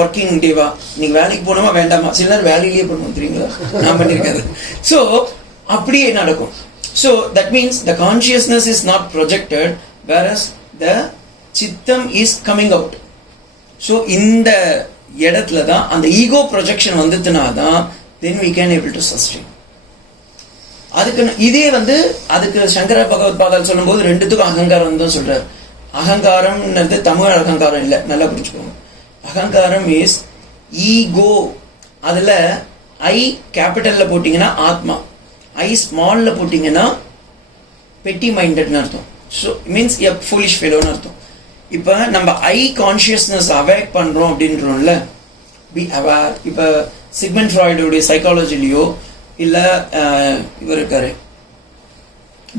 ஒர்க்கிங் டேவா, இன்னைக்கு வேலைக்கு போகணுமா வேண்டாமா, சில நேரம் வேலையிலேயே பண்ணுவோம் தெரியுங்களா, நான் பண்ணிருக்காது. ஸோ அப்படியே நடக்கும். So that means the consciousness is not projected whereas the சித்தம் இஸ் கம்மிங் அவுட். ஸோ இந்த இடத்துல தான் அந்த ஈகோ ப்ரொஜெக்ஷன் வந்துட்டுனா தான் தென் we can able to sustain. அதுக்கு இதே வந்து அதுக்கு சங்கர பகவத் பாதால் சொல்லும் போது ரெண்டுத்துக்கும் அகங்காரம் தான் சொல்றாரு. அகங்காரம்ன்றது தமிழ் அகங்காரம் இல்லை, நல்லா புரிஞ்சுக்கோங்க. அகங்காரம் இஸ் ஈகோ. அதுல ஐ கேபிட்டல்ல போட்டீங்கன்னா ஆத்மா, ஐ ஸ்மால்ல போட்டீங்கன்னா பெட்டி மைண்டட்னு அர்த்தம். ஸோ மீன்ஸ் எ ஃபுலிஷ் ஃபெலோன்னு அர்த்தம். இப்போ நம்ம ஐ கான்சியஸ்னஸ் அவேக் பண்றோம் அப்படின்றோம்ல, பி அவேர். இப்போ சிக்மண்ட் ஃப்ராய்டுடைய சைக்காலஜிலையோ இல்ல இவர் இருக்காரு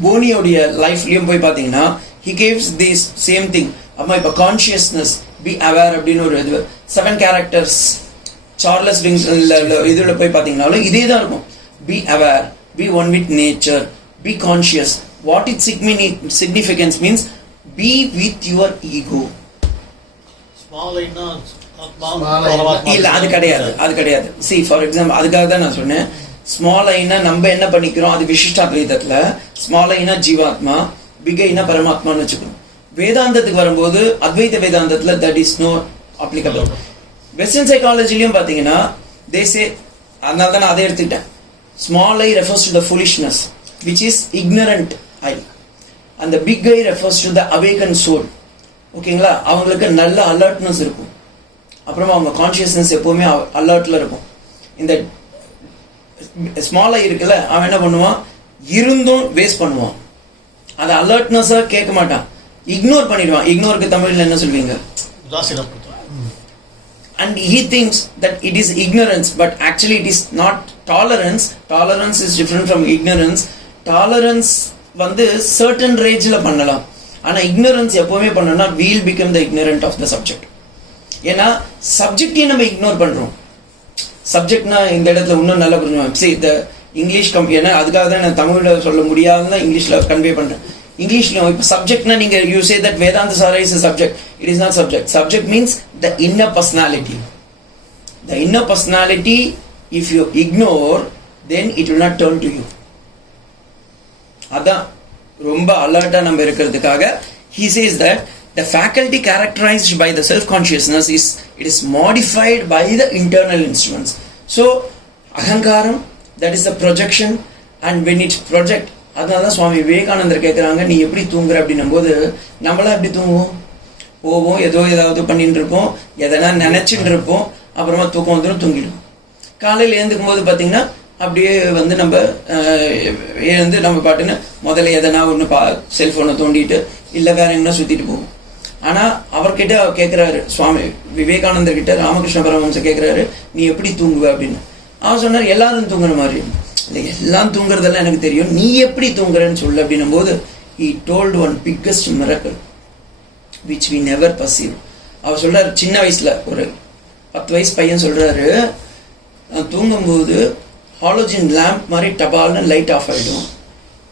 போனியோடைய லைஃப்லயும் போய் பார்த்தீங்கன்னா he gives this same thing. அம்மா இப்போ கான்சியஸ்னஸ் பி அவேர் அப்படின்னு ஒரு இது 7 கேரக்டர்ஸ் சார்லஸ் இதுல போய் பார்த்தீங்கன்னாலும் இதே தான் இருக்கும். Be aware, be one with nature, be conscious. What it significance means be with your ego. இல்ல அது கிடையாது, அது கிடையாது. சி ஃபார் எக்ஸாம்பிள் அதுக்காக தான் நான் சொன்னேன். ஸ்மால் ஐனா நம்ம என்ன பண்ணிக்கிறோம், அது விசிஷ்டாத்வைதத்துல. ஸ்மால் ஐனா ஜீவாத்மா, பிக் ஐனா பரமாத்மான்னு வச்சுக்கணும். வேதாந்தத்துக்கு வரும்போது அத்வைத வேதாந்தத்துல that is no applicable. Western சைக்காலஜிலையும் பாத்தீங்கன்னா தேசே, அதனால தான் நான் அதை எடுத்துக்கிட்டேன். Small I refers to the foolishness which is ignorant I, அந்த big I refers to the awaken soul. ஓகேங்களா, அவங்களுக்கு நல்ல அலர்ட்னஸ் இருக்கும். அப்புறமா அவங்க கான்சியஸ்னஸ் எப்பவுமே அலர்ட்ல இருக்கும். இந்த ஸ்மால் ஐ இருக்குல்ல, அவன் என்ன பண்ணுவான், இருந்தும் வேஸ்ட் பண்ணுவான். அது அலர்ட்னஸா கேட்க மாட்டான், இக்னோர் பண்ணிடுவான். இக்னோருக்கு தமிழ்ல என்ன சொல்வீங்க? And he thinks that it is ignorance, but actually it is not tolerance. Tolerance is different from ignorance. Tolerance வந்து certain rangeல பண்ணலாம். ஆனா ignorance எப்பவுமே பண்ணனா we'll become the ignorant of the subject. ஏன்னா சப்ஜெக்டையும் நம்ம இக்னோர் பண்றோம். சப்ஜெக்ட்னா இந்த இடத்துல இன்னும் நல்லா புரிஞ்சுக்கணும். See the இங்கிலீஷ் ஏன்னா அதுக்காக தான் நான் தமிழ்ல சொல்ல முடியாதுன்னா இங்கிலீஷ்ல கன்வே பண்றேன். இங்கிலீஷ்ல இப்ப சப்ஜெக்ட்னா நீங்க யூ சே தட் வேதாந்த சாரா is a subject. It is not subject. Subject means the inner personality. The inner personality, if you ignore, then it will not turn to you. அதான் ரொம்ப அலர்ட்டா நம்ம இருக்கிறதுக்காக he says that the faculty characterized by the self consciousness is it is modified by the internal instruments. So ahankaram, that is the projection, and when it project, அதனால சுவாமி விவேகானந்தர் கேட்குறாங்க நீ எப்படி தூங்குற அப்படின்னும் போது, நம்மளாம் எப்படி தூங்குவோம், போவோம் ஏதாவது பண்ணிட்டு இருப்போம், எதனா நினைச்சுட்டு இருப்போம், அப்புறமா தூக்கம் வந்துடும், தூங்கிடுவோம். காலையில் எழுந்துக்கும் போது பார்த்தீங்கன்னா அப்படியே வந்து நம்ம எழுந்து நம்ம பாட்டுன்னு முதல்ல எதனா ஒன்று செல்ஃபோனை தோண்டிட்டு இல்லை வேற எங்கன்னா சுற்றிட்டு போவோம். ஆனால் அவர்கிட்ட கேட்குறாரு சுவாமி விவேகானந்தர் கிட்ட ராமகிருஷ்ண பரமஹம்சர் கேட்குறாரு நீ எப்படி தூங்குவ அப்படின்னு. அவர் சொன்னார் எல்லாரும் தூங்குற மாதிரி. இல்லை எல்லாம் தூங்குறதெல்லாம் எனக்கு தெரியும், நீ எப்படி தூங்குறன்னு சொல்லு அப்படின்னும் போது he told one biggest miracle which we never perceive. அவர் சொல்றாரு சின்ன வயசுல ஒரு 10 வயசு பையன் சொல்றாரு, நான் தூங்கும்போது ஹாலோஜன் லேம்ப் மாதிரி டபால்னு லைட் ஆஃப் ஆகிடும்,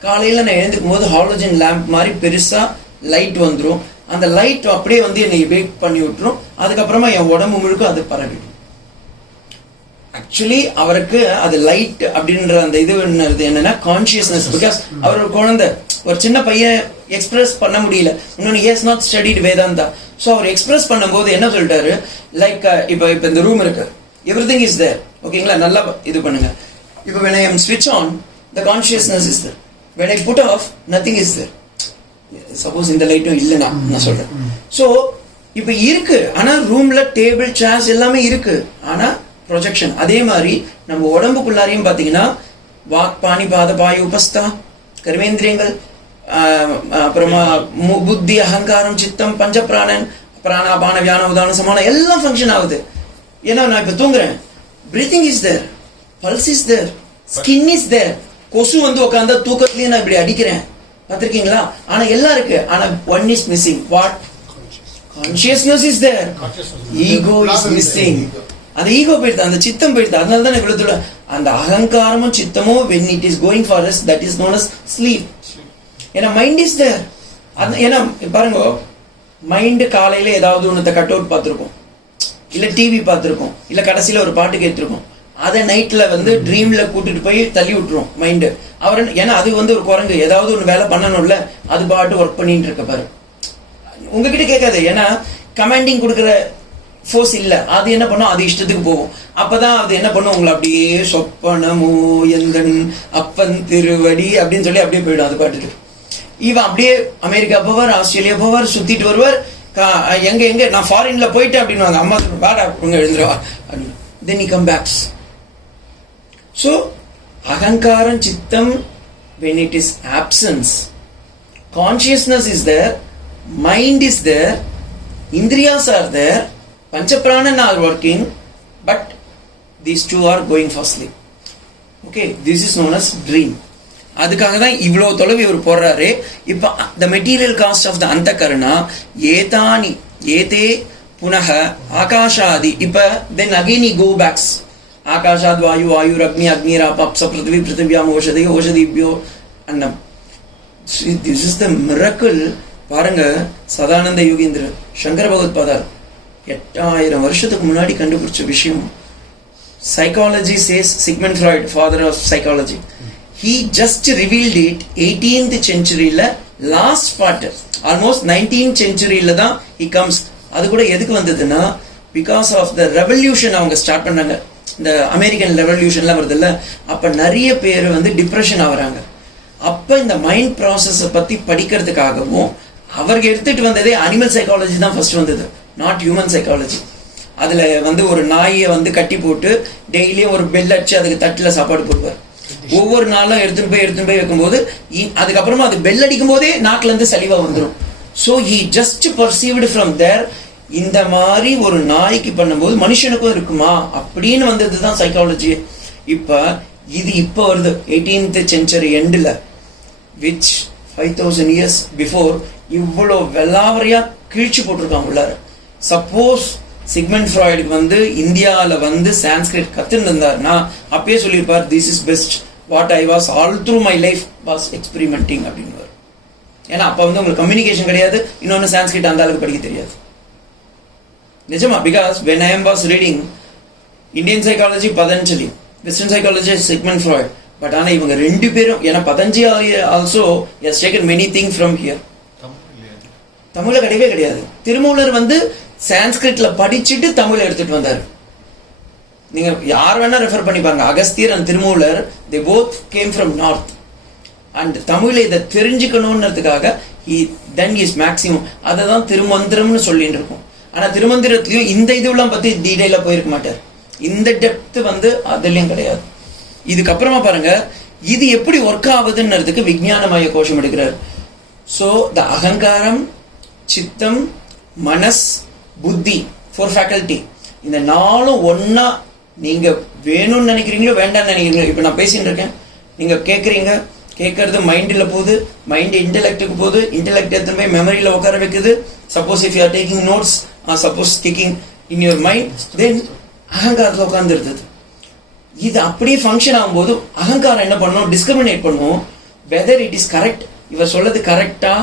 காலையில் நான் எழுந்துக்கும் போது ஹாலோஜன் லேம்ப் மாதிரி பெருசாக லைட் வந்துடும், அந்த லைட் அப்படியே வந்து என்னை வேக் பண்ணி விட்டுரும், அதுக்கப்புறமா என் உடம்பு முழுக்க அது பரவிடும். ஆக்சுவலி அவருக்கு அது லைட் அப்படின்ற அந்த இது என்னன்னா கான்சியஸ்னஸ். பிகாஸ் அவர் ஒரு குழந்தை, ஒரு சின்ன பையன் எக்ஸ்பிரஸ் பண்ண முடியல. இன்னொன்று he has not studied Vedanta. So அவர் எக்ஸ்பிரஸ் பண்ணும்போது என்ன சொல்லிட்டாரு, லைக் இப்போ இந்த ரூம் இருக்கு, எவ்ரிதிங் இஸ் தேர். ஓகேங்களா, நல்லா இது பண்ணுங்க. இப்போ when I am switch on, the consciousness is there. When I put off, nothing is there. Suppose இந்த லைட்டும் இல்லைன்னா நான் சொல்றேன். ஸோ இப்ப இருக்கு, ஆனா ரூம்ல டேபிள் சேர்ஸ் எல்லாமே இருக்கு, ஆனா ப்ரொஜெக்ஷன். அதே மாதிரி நம்ம உடம்புக்குள்ளாரையும் பாத்தீங்கன்னா வாக் பாணி பாத பாயு உபஸ்தா கர்மேந்திரியங்கள், அப்புறமா புத்தி அகங்காரம் சித்தம் பஞ்ச பிராணன் பிராணாபான வியான உதான சமான எல்லாம் ஃபங்க்ஷன் ஆகுது. ஏன்னா நான் இப்ப தூங்குறேன், breathing is there, pulse is there, skin is there. கொசு வந்து உட்காந்தா தூக்கத்திலேயே நான் இப்படி அடிக்கிறேன், பார்த்திருக்கீங்களா? ஆனா எல்லாம் இருக்கு, ஆனா one is missing. What? Consciousness is there, ego is missing. அந்த ஈகோ போயிடுது, அந்த சித்தம் போயிடுது. அதனால தான் இவ்வளவு அந்த அகங்காரமும் சித்தமும் when it is going for us, that is known as sleep. ஏன்னா மைண்ட் இஸ் தேர். ஏன்னா பாருங்க, மைண்ட் காலையில ஏதாவது ஒன்றத்தை கட் அவுட் பார்த்துருக்கோம், இல்ல டிவி பார்த்துருக்கோம், இல்ல கடைசியில ஒரு பாட்டு கேட்டிருக்கோம். அதை நைட்ல வந்து ட்ரீம்ல கூட்டிட்டு போய் தள்ளி விட்டுரும் மைண்டு. ஏன்னா அது வந்து ஒரு குரங்கு, ஏதாவது ஒன்று வேலை பண்ணணும்ல, அது பாட்டு ஒர்க் பண்ணிட்டு இருக்க பாரு, உங்ககிட்ட கேட்காது. ஏன்னா கமாண்டிங் கொடுக்குற ஃபோர்ஸ் இல்ல, அது என்ன பண்ணும், அது இஷ்டத்துக்கு போகும். அப்பதான் அது என்ன பண்ணும், உங்களை அப்படியே சொப்பனமோ எந்தன் அப்பன் திருவடி அப்படின்னு சொல்லி அப்படியே போயிடும் அது பாட்டுட்டு. இவன் அப்படியே அமெரிக்கா போவார், ஆஸ்திரேலியா போவார், சுத்திட்டு வருவார். எங்க நான் ஃபாரின்ல போயிட்டேன் அப்படின்னு அம்மா வாடா உங்க எழுந்துருவா அப்படின்னு. Then he come back. So ahankaram chittam, when it is absence, consciousness is there, mind is there, indriyas are there, panchapranan are working, but these two are going for sleep. Okay, this is known as dream. அதுக்காக தான் இவ்வளவு தொலைவு இவர் போடுறாரு. இப்ப the material cost of the antakarana ஏதானி ஏதே புனக ஆகாஷாதி. இப்ப then again he go backs. ஆகாஷாத் வாயு வாயு அக்னி அக்னிராப் அப்ச பிருத்திவி பிருத்திவியாம் ஓஷதி ஓஷதிபியோ அன்னம். This is the miracle. பாருங்க, சதானந்த யோகீந்திரர் சங்கர பகவத்பாதார் 8000 வருஷத்துக்கு முன்னாடி கண்டுபிடிச்ச விஷயம். Psychology says Sigmund Freud, father of psychology, he just revealed it 18th centuryல லாஸ்ட் பார்ட், ஆல்மோஸ்ட் 19th centuryல தான் he comes. அது கூட எதுக்கு வந்ததுன்னா, பிகாஸ் ஆஃப் த ரெவல்யூஷன் அவங்க ஸ்டார்ட் பண்ணாங்க. இந்த அமெரிக்கன் ரெவல்யூஷன்லாம் வருது இல்ல, அப்ப நிறைய பேர் வந்து டிப்ரெஷன் ஆகுறாங்க. அப்ப இந்த மைண்ட் ப்ராசஸ் பத்தி படிக்கிறதுக்காகவும் அவருக்கு எடுத்துட்டு வந்ததே அனிமல் சைக்காலஜி தான் ஃபர்ஸ்ட் வந்தது, நாட் ஹியூமன் சைக்காலஜி. அதுல வந்து ஒரு நாயை வந்து கட்டி போட்டு டெய்லியும் ஒரு பெல் அடிச்சு அதுக்கு தட்டுல சாப்பாடு போடுவார். ஒவ்வொரு நாளும் எடுத்துட்டு போய் வைக்கும்போது அதுக்கப்புறமா அது பெல் அடிக்கும் போதே நாக்குல இருந்து சலிவா வந்துடும். So he just perceived from there, இந்த மாதிரி ஒரு நாய்க்கு பண்ணும்போது மனுஷனுக்கும் இருக்குமா அப்படின்னு வந்ததுதான் சைக்காலஜி. இப்ப வருது 18th century எண்டில், விச் 5000 years பிஃபோர் இவ்வளோ வெள்ளாவறையா கிழிச்சு போட்டிருக்காங்க உள்ளார. சப்போஸ் சிக்மண்ட் ஃப்ராய்டுக்கு வந்து இந்தியாவில் வந்து சான்ஸ்கிரிட் கத்துன்னு இருந்தாருன்னா அப்பயே சொல்லியிருப்பார், this is best, what I was all through my life was experimenting அப்படின்னு. ஏன்னா அப்ப வந்து உங்களுக்கு கம்யூனிகேஷன் கிடையாது, இன்னொன்னு சான்ஸ்கிரிட் அந்த அளவுக்கு படிக்க தெரியாது. நிஜமா, because when I was reading Indian psychology Patanjali, Western psychology Sigmund Freud, but ஆனா இவங்க ரெண்டு பேரும், ஏன்னா Patanjali also has taken many things from here. தமிழ்ல கிடையவே கிடையாது. திருமூலர் வந்து சான்ஸ்கிரிட்ல படிச்சுட்டு தமிழ் எடுத்துட்டு வந்தார். நீங்க யார் வேணா ரெஃபர் பண்ணி பாருங்க, Agathiyar and Thirumoolar, they both came from north. And தமிழை இதை தெரிஞ்சுக்கணும்ன்றதுக்காக தென் இஸ் மேக்சிமம் அதை தான் திருமந்திரம்னு சொல்லிட்டு இருக்கும். ஆனா திருமந்திரத்திலையும் இந்த இதுலாம் பத்தி டீடைலா போயிருக்க மாட்டார், இந்த டெப்த் வந்து அதுலயும் கிடையாது. இதுக்கப்புறமா பாருங்க இது எப்படி ஒர்க் ஆகுதுன்றதுக்கு விஞ்ஞானமய கோஷம் எடுக்கிறார். ஸோ த அகங்காரம், சித்தம், மனஸ், புத்தி, 4 ஃபேக்கல்டி, இந்த 4 ஒன்னா நீங்க வேணும்னு நினைக்கிறீங்களோ வேண்டாம்னு நினைக்கிறீங்களோ. இப்ப நான் பேசிட்டு இருக்கேன், நீங்க கேட்குறீங்க, கேட்கறது மைண்டில் போகுது, மைண்ட் இன்டெலெக்டுக்கு போகுது, இன்டெலெக்ட் எடுத்து போய் மெமரியில் உட்கார வைக்குது. Suppose if you are taking notes, suppose kicking in your mind, then அகங்காரத்தில் உட்காந்துருது. இது அப்படியே ஃபங்க்ஷன் ஆகும்போது அகங்காரம் என்ன பண்ணும், டிஸ்கிரிமினேட் பண்ணும் வெதர் இட் இஸ் கரெக்ட், இவர் சொல்றது கரெக்டா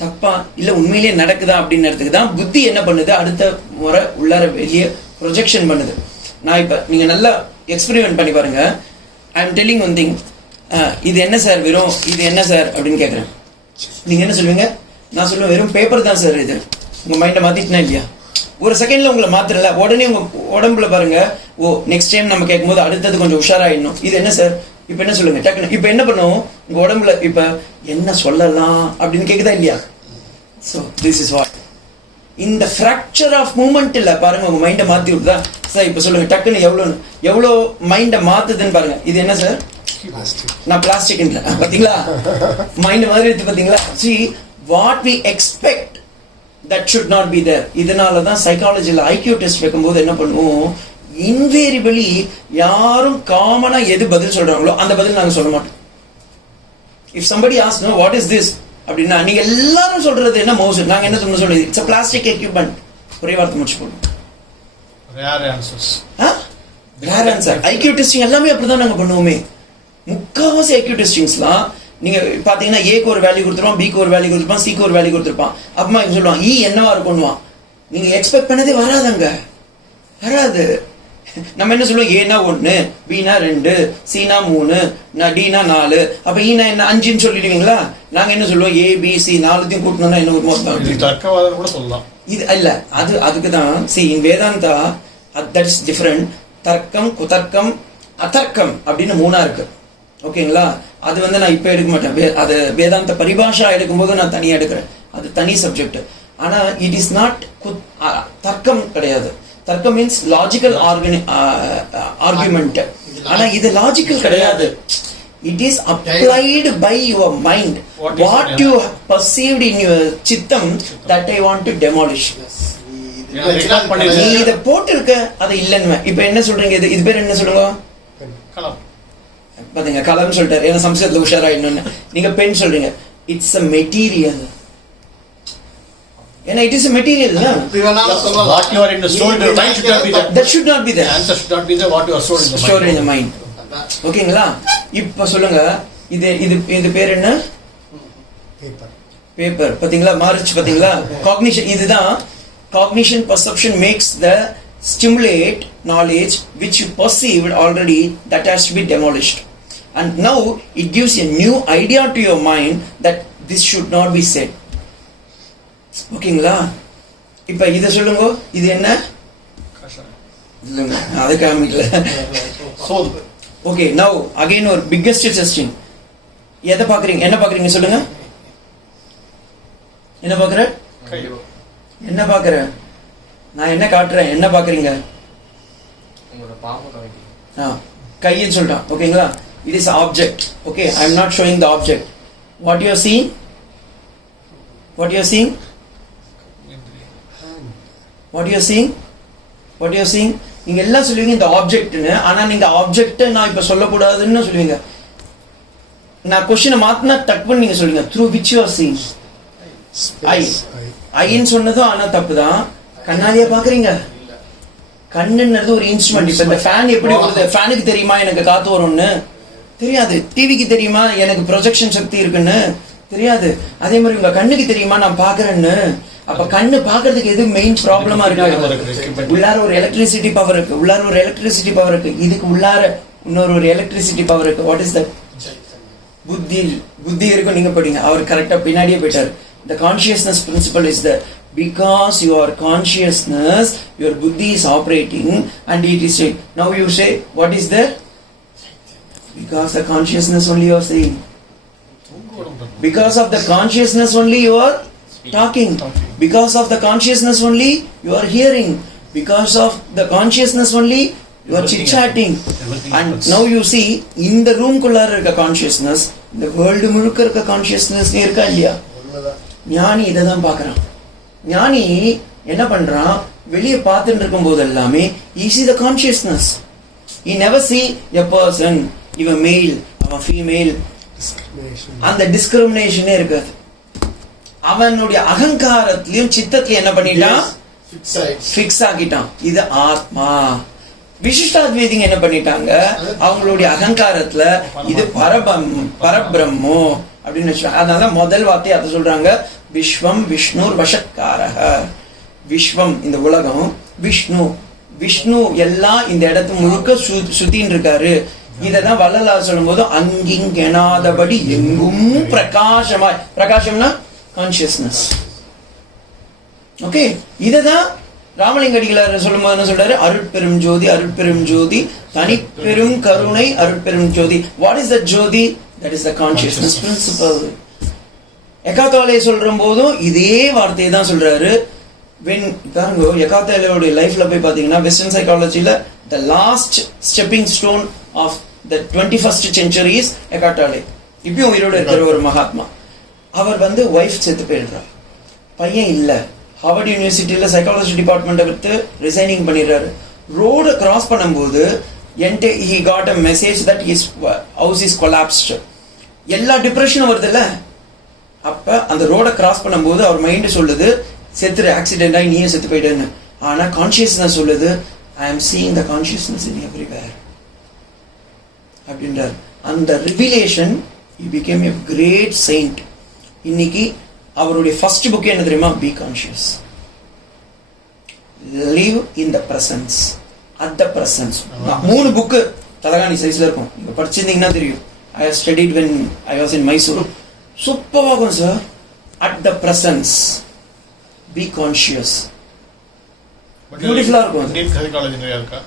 தப்பா இல்ல உண்மையிலேயே நடக்குதா அப்படின்றதுக்கு தான் புத்தி என்ன பண்ணுது, அடுத்த முறை உள்ளார வெளியே ப்ரொஜெக்ஷன் பண்ணுது. நான் இப்ப நீங்க நல்லா எக்ஸ்பெரிமெண்ட் பண்ணி பாருங்க. I am telling one thing, இது என்ன சார் வெறும் இது என்ன சார் அப்படின்னு கேட்குறேன். நீங்க என்ன சொல்லுவீங்க? நான் சொல்லுவேன் வெறும் பேப்பர் தான் சார். இது உங்க மைண்டை மாத்திட்டுனா இல்லையா? ஒரு செகண்ட்ல உங்களை மாத்திரல, உடனே உங்க உடம்புல பாருங்க, ஓ நெக்ஸ்ட் டைம் நம்ம கேட்கும்போது அடுத்தது கொஞ்சம் உஷாராயிடணும். இது என்ன சார், இப்ப என்ன சொல்லுங்க டக்குனு. இப்ப என்ன பண்ணுவோம், உங்க உடம்புல இப்ப என்ன சொல்லலாம் அப்படின்னு கேக்குதா இல்லையா? So this is what இந்த ஃப்ராக்சர் ஆஃப் மூமெண்ட் இல்ல பாருங்க, உங்க மைண்டை மாத்தி விட்டுதா சார்? இப்ப சொல்லுங்க டக்குன்னு எவ்வளோ மைண்டை மாத்துதுன்னு பாருங்க. இது என்ன சார்? நான் பிளாஸ்டிக் பாத்தீங்களா? மைண்ட் மாதிரி இருக்கு பாத்தீங்களா? See what we expect that should not be there. இதனால தான் சைக்காலஜில IQ டெஸ்ட் வைக்கும்போது என்ன பண்ணுவோம், இன்வேரியபிளி யாரும் காமனா எது பதில் சொல்றாங்களோ அந்த பதில் நாங்க சொல்ல மாட்டோம். If somebody asks no what is this அப்படின்னா நீங்க எல்லாரும் சொல்றது என்ன மவுஸ், நாங்க என்ன சொல்றது இட்ஸ் a plastic equipment. ஒரே வார்த்தை முடிச்சு போடுவோம். rare answers. rare answer. IQ testing எல்லாமே அப்படிதான் நாங்க பண்ணுவோமே. முக்காவாசி IQ டெஸ்டிங்ஸ்லாம் நீங்க பாத்தீங்கன்னா ஏக்கு ஒரு வேல்யூ கொடுத்துருப்பான், பிக்கு ஒரு வேல்யூ கொடுத்துருப்பான், சிக்கு ஒரு வேல்யூ கொடுத்துருப்பான். அப்புறமா இவங்க சொல்லுவான் இ என்னவா இருக்கும்னுவான். நீங்க எக்ஸ்பெக்ட் பண்ணதே வராதங்க, வராது. நம்ம என்ன சொல்லுவோம், ஏனா 1, பினா 2, சினா 3, டினா 4, அப்ப ஈனா என்ன 5ன்னு சொல்லிடுவீங்களா? நாங்க என்ன சொல்லுவோம், ஏ பி சி 4த்தையும் கூட்டணும்னா என்ன ஒரு மொத்தம்? இது தர்க்கவாதம் கூட சொல்லலாம். இது இல்ல, அதுக்கு தான் இன் வேதாந்தா தட் இஸ் டிஃபரெண்ட். தர்க்கம், குதர்க்கம், அதர்க்கம் அப்படின்னு 3 இருக்கு. ஓகேங்களா? அது நான் இப்ப எடுக்க மாட்டேன். அது வேதாந்த பரிபாஷா எடுக்கும்போது நான் தனியா எடுக்கிறேன், அது தனி சப்ஜெக்ட். ஆனா இட் இஸ் நாட் தர்க்கம் கிடையாது. தர்க்கம் மீன்ஸ் லாஜிக்கல் ஆர்குமெண்ட். ஆனா இது லாஜிக்கல் கிடையாது. It is applied by your mind. What you perceived in your chittam, that I want to demolish. நீ இத போட்டிருக்க அது இல்லன்னு இப்ப என்ன சொல்றீங்க? இது பேர் என்ன சொல்லுங்க? கலம். பாத்தீங்க, கலம் சொல்லிட்டாரு. ஏன்னா சம்ஸ்கிருதத்துல உஷாரா இன்னொன்னு. நீங்க பென் சொல்றீங்க, இட்ஸ் a material. ஏன்னா it is a material. What you are in the story in the mind should not be there. That should not be there. The answer should not be there. What you are stored in the mind. ஓகேங்களா? இப்ப சொல்லுங்க, இது பேர் என்ன? Paper. பாத்தீங்களா மாறிச்சு? பாத்தீங்களா? Cognition. இதுதான் cognition perception makes the stimulate knowledge which you perceived already, that has to be demolished, and now it gives a new idea to your mind that this should not be said. ஓகேங்களா? இப்ப இத சொல்லுங்க, இது என்ன? இல்லங்க, அது காமிக்கல. சோது. Okay, now again ஒரு biggest testing. எதை பாக்குறீங்க? என்ன பாக்குறீங்க சொல்லுங்க? என்ன பாக்குற? என்ன பாக்குற? நான் என்ன காட்டுறேன்? என்ன பாக்குறீங்க? கைன்னு சொல்றான். ஓகேங்களா? It is object. Okay, I am not showing the object. What you are seeing? What you are seeing? What you are seeing? What you are seeing? நீங்க எல்லாம் சொல்லுவீங்க இந்த ஆப்ஜெக்ட்னு. ஆனா நீங்க ஆப்ஜெக்ட் நான் இப்ப சொல்லக்கூடாதுன்னு சொல்லுவீங்க. நான் கொஸ்டினை மாத்தினா டக்குன்னு நீங்க சொல்லுவீங்க through which you are seeing. ஐன்னு சொன்னதும் ஆனா தப்புதான். கண்ணாடியா பாக்குறீங்க? கண்ணுன்றது ஒரு இன்ஸ்ட்ருமெண்ட். இப்ப இந்த ஃபேன் எப்படி வருது? ஃபேனுக்கு தெரியுமா எனக்கு காத்து வரும்னு? தெரியாது. டிவிக்கு தெரியுமா எனக்கு ப்ரொஜெக்ஷன் சக்தி இருக்குன்னு? தெரியாது. அதே மாதிரி உங்க கண்ணுக்கு தெரியுமா நான் பாக்குறேன்னு? அப்ப கண்ணு பாக்குறதுக்கு எது மெயின் ப்ராப்ளமா இருக்கு? உள்ளார ஒரு எலக்ட்ரிசிட்டி பவர் இருக்கு, உள்ளார ஒரு எலக்ட்ரிசிட்டி பவர் இருக்கு, இதுக்கு உள்ளார இன்னொரு ஒரு எலக்ட்ரிசிட்டி பவர் இருக்கு. What is that? புத்தி இருக்கும். நீங்க படிங்க, அவர் கரெக்டா பின்னாடியே போயிட்டாரு. The consciousness principle is that because your consciousness, your buddhi is operating and it is saying. Now you say, what is there? Because the consciousness only you are saying. Because of the consciousness only you are talking. Because of the consciousness only you are hearing. Because of the consciousness only you are chit-chatting. And now you see, in the room kullar irukka consciousness, the world mulukka irukka consciousness irukka illaya? ஞானி இதை தான் பார்க்கறான். ஞானி என்ன பண்றான்? வெளியே பார்த்துட்டு இருக்கும் போது எல்லாமே he see the consciousness. He never see a person, இவன் மேல் அவன் ஃபீமேல், அந்த டிஸ்கிரிமினேஷனே இருக்காது. அவனுடைய அகங்காரத்திலையும் சித்தத்திலையும் என்ன பண்ணிட்டான்? ஃபிக்ஸ் ஆகிட்டான். இது ஆத்மா. விசிஷ்டாத்வைதிங்க என்ன பண்ணிட்டாங்க? அவங்களுடைய அகங்காரத்துல இது பரபிரம்மோ அப்படின்னு வச்சுட்டாங்க. அதனால முதல் வார்த்தை அதை சொல்றாங்க, விஸ்வம் விஷ்ணு வஷக்காரக. விஸ்வம் இந்த உலகம், விஷ்ணு விஷ்ணு எல்லாம் இந்த இடத்து முழுக்க சுத்தின்னு இருக்காரு. இததான் வள்ளலார் சொல்லும் போது அங்கிங்கெனாதபடி எங்கும் பிரகாசமாய். பிரகாசம்னா கான்சியஸ்னஸ். ஓகே, இததான் ராமலிங்கடிகளார் சொல்லும் போது என்ன சொல்றாரு? அருட்பெரும் ஜோதி, அருட்பெரும் ஜோதி, தனிப்பெரும் கருணை, அருட்பெரும் ஜோதி. What is the jothi? That is the consciousness principle. எக்காத்தாலே சொல்ற போதும் இதே வார்த்தையை தான் சொல்றாரு. வென் பாருங்க எக்கார்ட் லைஃப்ல போய் பார்த்தீங்கன்னா வெஸ்டர்ன் சைக்காலஜியில் the last stepping stone of the 21st century is Eckhart Tolle. இப்பயும் உயிரோடு இருக்கிற ஒரு மகாத்மா. அவர் வந்து ஒய்ஃப் செத்து போயிடுறார், பையன் இல்லை. ஹார்வர்ட் யூனிவர்சிட்டியில் சைக்காலஜி டிபார்ட்மெண்ட்டை விட்டு ரிசைனிங் பண்ணிடுறாரு. ரோடு கிராஸ் பண்ணும்போது he got a message that his house is collapsed. எல்லா டிப்ரெஷனும் வருது இல்ல, அப்ப அந்த ரோட கிராஸ் பண்ணும்போது அவர் மைண்ட் சொல்லுது செத்துரு, ஆக்சிடென்ட் ஆகி நீயே செத்து போயிடுன்னு. ஆனா கான்சியஸ்னஸ் சொல்லுது ஐ ஆம் seeing the consciousness in everywhere அப்படின்றார். அந்த revelation he became a great saint. இன்னைக்கு அவருடைய ஃபர்ஸ்ட் புக் என்ன தெரியுமா? Be conscious, live in the presence, at the presence. 3 book தலகாணி சைஸ்ல இருக்கும், நீங்க படிச்சிருந்தீங்கன்னா தெரியும். I have studied when I was in Mysore. சூப்பரா இருக்கும் sir. At the presence, be conscious. பியூட்டிஃபுல்லா இருக்கும். டீப் சைக்காலஜி நிறைய இருக்கா?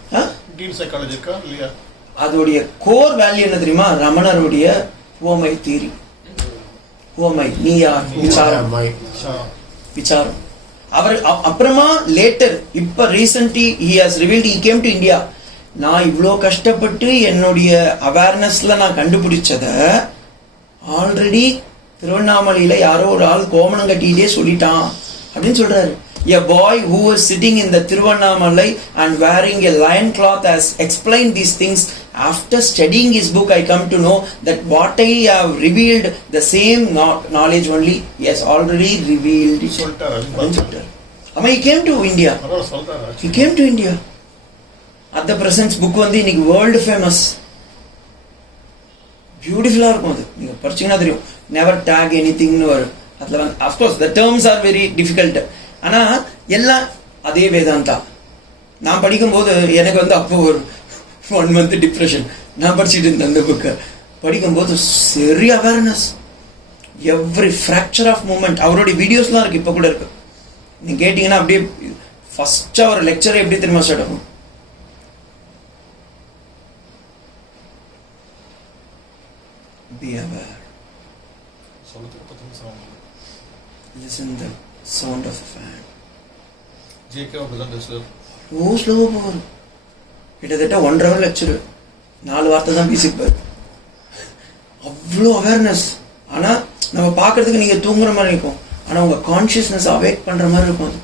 டீப் சைக்காலஜி இருக்கா இல்லையா? அதோடைய கோர் வேல்யூ என்ன தெரியுமா? ரமணருடைய ஓமை தியரி. ஓமை நீயா விசாரம், விசாரம். அவர் அப்புறமா லேட்டர் இப்ப recently he has revealed he came to India. நான் இவ்வளோ கஷ்டப்பட்டு என்னுடைய அவேர்னஸ்ல நான் கண்டுபிடிச்சத ஆல்ரெடி திருவண்ணாமலையில யாரோ ஒரு ஆள் கோமணம் கட்டிட்டே சொல்லிட்டான் அப்படின்னு சொல்றாரு. A boy who was sitting in the Tiruvannamalai and wearing a lion cloth has explained these things. After studying his book, I come to know that what I have revealed, the same knowledge only he has already revealed. He came to India. He came to India. At the presence book வந்து இன்னைக்கு world famous. பியூட்டிஃபுல்லா இருக்கும். அது நீங்க படிச்சீங்கன்னா தெரியும். Never take எனிதிங்னு வரும். அதுல of course the terms are very difficult. ஆனா எல்லாம் அதே வேதாந்தா. நான் படிக்கும்போது எனக்கு வந்து அப்போ ஒரு 1 month டிப்ரெஷன். நான் படிச்சுட்டு இருந்தேன் அந்த புக்கை. படிக்கும்போது சரி awareness, every fracture of moment. அவருடைய வீடியோஸ்லாம் இருக்கு, இப்போ கூட இருக்கு. நீங்க கேட்டீங்கன்னா அப்படியே ஃபர்ஸ்ட் அவர் லெக்சர் எப்படி தெரியுமா ஸ்டார்ட் ஆகும்? Be aware. Listen the sound of the fan. ஸ்லோவா போகும். கிட்டத்தட்ட 1 hour லெக்சர், 4 வார்த்தை தான் பேசிப்பார். அவ்வளோ அவேர்னஸ். ஆனா நம்ம பார்க்கறதுக்கு நீங்க தூங்குற மாதிரி இருக்கும், ஆனா உங்க கான்சியஸ்னஸ் அவேக் பண்ற மாதிரி இருக்கும். அது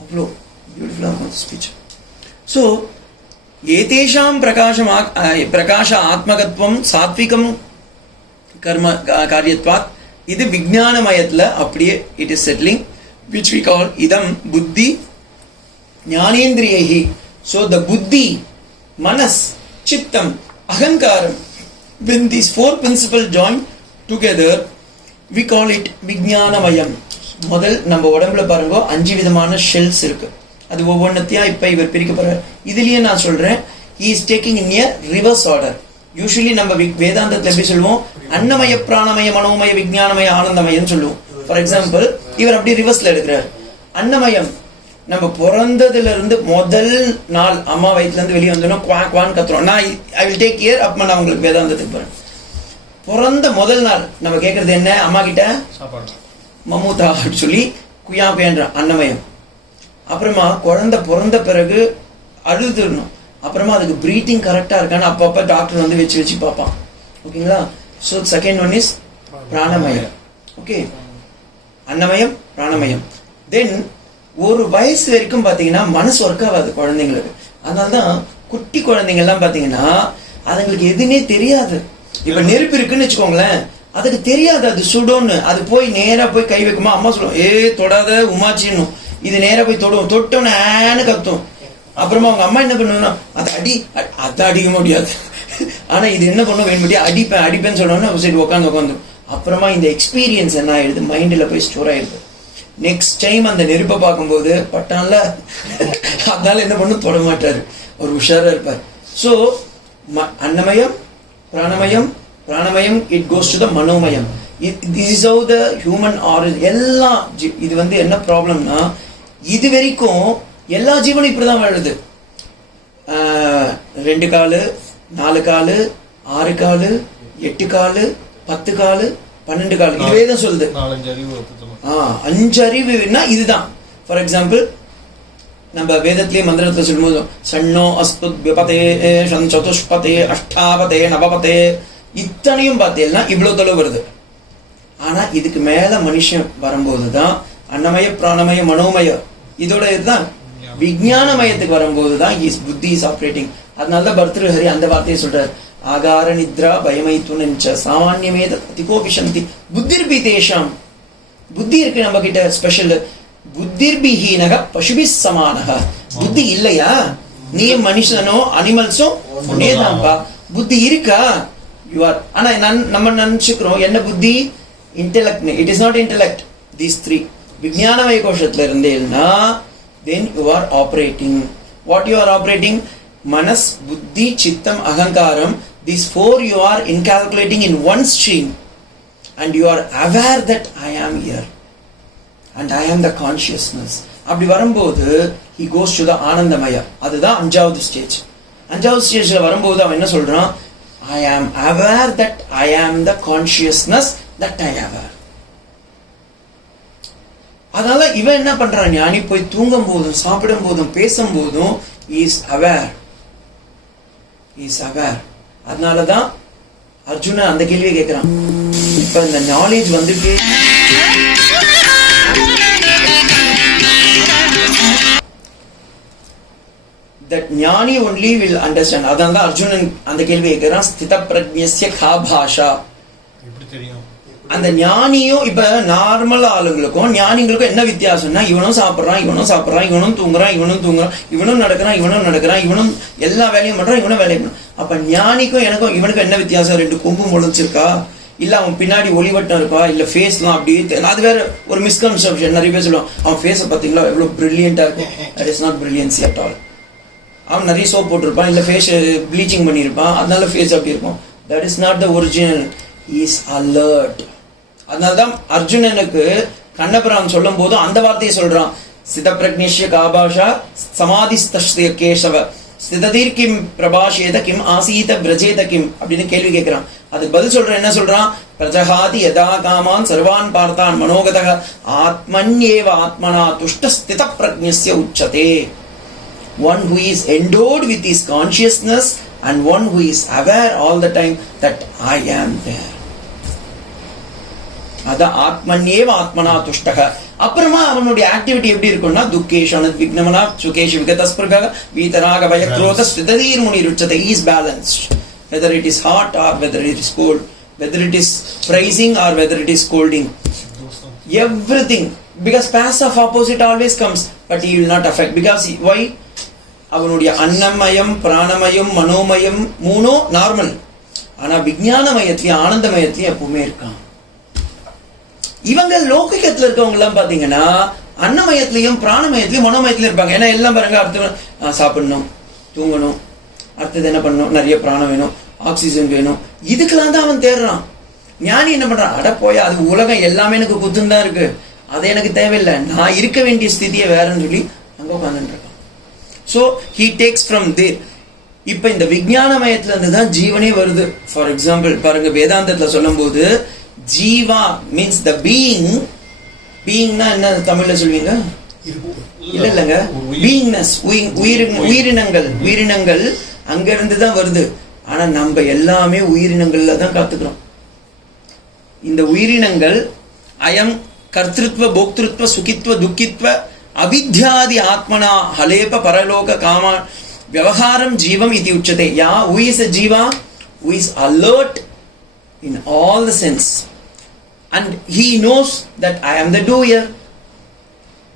அவ்வளோ பியூட்டிஃபுல்லா இருக்கும் ஸ்பீச். ஸோ ஏதேஷாம் பிரகாஷ ஆத்மகத்வம் சாத்விகம் கர்ம காரியத்வாத். இது விஞ்ஞானமயத்துல அப்படியே it is settling, which we call idam buddhi jnanendriyahi. So the buddhi, manas, chittam, ahankaram, when these 4 principles join together, we call it vijnanamayam. முதல் நம்ம உடம்புல பாருங்க 5 விதமான ஷெல்ஸ் இருக்கு. அது ஒவ்வொன்றத்தையா இப்ப இவர் பிரிக்க போறார். இதுலயே நான் சொல்றேன், he is taking in a reverse order. Usually நம்ம வேதாந்தத்தில் எப்படி சொல்லுவோம்? அன்னமய பிராணமய மனோமய விஞ்ஞானமய ஆனந்தமயம் சொல்லுவோம். ஃபார் எக்ஸாம்பிள் இவர் அப்படி ரிவர்ஸ்ல எடுக்கிறார். அன்னமயம், நம்ம பிறந்ததுல இருந்து முதல் நாள் அம்மா வயிற்றுல இருந்து வெளியே வந்தோம்னா குவான் கத்துறோம். நான் ஐ வில் டேக் கேர். அப்ப நான் உங்களுக்கு வேதாந்தத்துக்கு போறேன். பிறந்த முதல் நாள் நம்ம கேட்கறது என்ன? அம்மா கிட்ட மமூதா அப்படின்னு சொல்லி குயா குயான்ற அன்னமயம். அப்புறமா குழந்தை பிறந்த பிறகு அழுதுடணும். அப்புறமா அதுக்கு பிரீத்திங் கரெக்டா இருக்கான்னு அப்பப்ப டாக்டர் வந்து வச்சு பார்ப்பான். ஓகேங்களா? ஸோ செகண்ட் ஒன் இஸ் பிராணமயம். ஓகே, அன்னமயம் பிராணமயம். தென் ஒரு வயசு வரைக்கும் பாத்தீங்கன்னா மனசு ஒர்க் ஆகாது குழந்தைங்களுக்கு. அதனால்தான் குட்டி குழந்தைங்க எல்லாம் பாத்தீங்கன்னா அதுங்களுக்கு எதுனே தெரியாது. இப்ப நெருப்பு இருக்குன்னு வச்சுக்கோங்களேன், அதுக்கு தெரியாது அது சுடோன்னு. அது போய் நேரா போய் கை வைக்குமா, அம்மா சொல்லுவோம் தொடாத உமாச்சின்னு. இது நேரா போய் தொடுவோம், தொட்டோன்னு கத்தும். அப்புறமா அவங்க அம்மா என்ன பண்ணுவாங்கன்னா அதை அடிக்க முடியாது. ஆனா இது என்ன பண்ணும், வேணும்படியா அடிப்பேன்னு சொன்னோன்னா சரி உட்காந்து. அப்புறமா இந்த எக்ஸ்பீரியன்ஸ் என்ன ஆயிடுது, மைண்ட்ல போய் ஸ்டோர் ஆயிடுது. நெக்ஸ்ட் டைம் அந்த நெருப்பை பார்க்கும்போது பட்டான்ல, அதனால என்ன பண்ணும், தொட மாட்டாரு, ஒரு உஷாரா இருப்பார். ஸோ அன்னமயம் பிராணமயம், பிராணமயம் இட் கோஸ் டு த மனோமயம். This is how the human origin. எல்லாம் இது வந்து என்ன ப்ராப்ளம்னா, இது வரைக்கும் எல்லா ஜீவனும் இப்படிதான் வாழுது. 2 காலு, 4 காலு, 6 காலு, 8 காலு, 10 காலு, 12 காலு, இதுவே தான் சொல்லுது. 5 அறிவுனா இதுதான். ஃபார் எக்ஸாம்பிள் நம்ம வேதத்திலேயே மந்திரத்தை சொல்லும்போது சன்னோ அஸ்து விபதே சன் சதுஷ்பதே அஷ்டாபதே நவபதே இத்தனையும் பார்த்தீங்கன்னா இவ்வளவு தொலைவு வருது. ஆனா இதுக்கு மேல மனுஷன் வரும்போதுதான் அன்னமய பிராணமய மனோமய இதோட இதுதான் விஞ்ஞானமயத்துக்கு வரும்போதுதான் புத்தி இஸ் ஆப்ரேட்டிங். அதனாலதான் பர்திருஹரி அந்த வார்த்தையை சொல்றாரு, ஆகார நித்ரா பயமைத்துனஞ்ச சாமான்யமே அதிகோபிஷந்தி புத்திர்பி தேஷாம். புத்தி இருக்கு நம்ம கிட்ட ஸ்பெஷல். புத்திர்பிஹீனக பசுபி சமானக. புத்தி இல்லையா? நீ மனுஷனோ அனிமல்ஸோ ஒன்னேதான்பா. புத்தி இருக்கா? You are. ஆனா நம்ம நினைச்சுக்கிறோம் என்ன புத்தி? Intellect. It is not intellect. These three விஞ்ஞானமய கோஷத்துல இருந்தேன்னா then you are operating. What you are operating? Manas, buddhi, chittam, ahankaram. These four you are incalculating in one stream, and you are aware that I am here and I am the consciousness. அப்படி வரும்போது he goes to the ஆனந்தமய. அதுதான் அஞ்சாவது stage. அஞ்சாவது ஸ்டேஜ்ல வரும்போது அவன் என்ன சொல்றான்? I am aware that I am the consciousness that I am aware. அதனால இவன் என்ன பண்றான்? ஞானி போய் தூங்கும் போதும் சாப்பிடும் போதும் பேசும் போதும் இஸ் அவேர். அதனாலதான் அர்ஜுன அந்த கேள்வியை கேட்கிறான். இப்ப இந்த நாலேஜ் வந்துட்டு that ஞானி only will understand. அதனால அர்ஜுனன் அந்த கேள்வி கேட்கிறான், ஸ்தித பிரஜ்ஞஸ்ய கா பாஷா. எப்படி தெரியும்? அந்த ஞானியும் இப்ப நார்மல் ஆளுங்களுக்கும் ஞானிங்களுக்கும் என்ன வித்தியாசம்னா, இவனும் சாப்பிட்றான், இவனும் தூங்குறான், இவனும் நடக்கிறான், இவனும் எல்லா வேலையும் பண்றான், இவனும் வேலையும் பண்றான். அப்ப ஞானிக்கும் இவனுக்கும் என்ன வித்தியாசம்? ரெண்டு கொம்பு முளைச்சிருக்கா, இல்ல அவன் பின்னாடி ஒளிவட்டம் இருக்கா, இல்ல ஃபேஸ்லாம் அப்படியே. அது வேற ஒரு மிஸ்கன்செப்ஷன். நிறைய பேர் சொல்லுவான், அவன் ஃபேஸை பார்த்தீங்களா எவ்வளவு பிரில்லியண்டா இருக்கும். That is not brilliancy at all. அவன் நிறைய சோப் போட்டிருப்பான், இல்ல ஃபேஸ் ப்ளீச்சிங் பண்ணியிருப்பான், அதனால ஃபேஸ் அப்படி இருக்கும். That is not the original. Is alert. அதனால்தான் அர்ஜுனனுக்கு கண்ணபுரான் சொல்லும் போது அந்த வார்த்தையை சொல்றான், ஸ்தித பிரக்னிஷ்ய காபாஷா சமாதிஸ்தஸ்ய கேசவ ஸ்திததீர் கிம் பிரபாஷேத கிம் ஆசீத பிரஜேத கிம் அப்படின்னு கேள்வி கேட்கிறான். அதுக்கு பதில் சொல்றான். என்ன சொல்றான்? பிரஜஹாதி யதா காமான் சர்வான் பார்த்தான் மனோகதக ஆத்மன்யேவ ஆத்மனா துஷ்ட ஸ்தித பிரக்ஞஸ்ய உச்சதே. One who is endowed with his consciousness and one who is aware all the time that I am there. அத ஆத்மன்யேவ ஆத்மனா துஷ்டக. அப்புறமா அவனுடைய ஆக்டிவிட்டி எப்படி இருக்கும்னா, துக்கேஷு அனுத்விக்னமனா சுகேஷு விகதஸ்பிருக வீதராக பய க்ரோத ஸ்திததீர் முனிருச்சதே. He is balanced, whether it is hot or whether it is cold, whether it is praising or whether it is scolding, everything. Because passive of opposite always comes, but he will not affect. Because why? அவனுடைய அன்னமயம் பிராணமயம் மனோமயம் மூணோ normal. ஆனா விஞ்ஞானமயத்திலையும் ஆனந்தமயத்திலையும் எப்பவுமே இருக்கான். இவங்க லௌகிகத்துல இருக்கவங்க எல்லாம் பாத்தீங்கன்னா அன்னமயத்திலையும் பிராணமயத்திலையும் மனோமயத்திலையும் இருப்பாங்க. ஏன்னா எல்லாம் பாருங்க, அடுத்து சாப்பிடணும், தூங்கணும், அடுத்தது என்ன பண்ணணும், நிறைய பிராணம் வேணும், ஆக்சிஜன் வேணும், இதுக்கெல்லாம் தான் அவன் தேடுறான். ஞானி என்ன பண்றான்? அட போயா, அது உலகம் எல்லாமே எனக்கு குத்துன்னு தான் இருக்கு, அது எனக்கு தேவையில்லை, நான் இருக்க வேண்டிய ஸ்திதியை வேறன்னு சொல்லி அங்க உட்காந்துட்டு இருக்கான். ஸோ ஹீ டேக்ஸ் ஃப்ரம் தேர். இப்ப இந்த விஞ்ஞானமயத்துல இருந்து தான் ஜீவனே வருது. ஃபார் எக்ஸாம்பிள் பாருங்க, வேதாந்தத்துல சொல்லும் போது ஜீவா மீன்ஸ் த பீயிங். பீயிங்னா என்ன தமிழ்ல சொல்வீங்க? இல்லங்க, பீயிங்னஸ், உயிரினங்கள் அங்க இருந்து தான் வருது. ஆனா நம்ம எல்லாமே உயிரினங்கள்ல தான் காத்துக்கிறோம். இந்த உயிரினங்கள் அயம் கர்த்திருத்வ போக்திருத்வ சுகித்வ துக்கித்வ அவித்யாதி ஆத்மனா ஹலேப பரலோக காமா விவகாரம் ஜீவம் இது உச்சதே. யா who is a jiva? Who is alert in all the sense and he knows that I am the doer.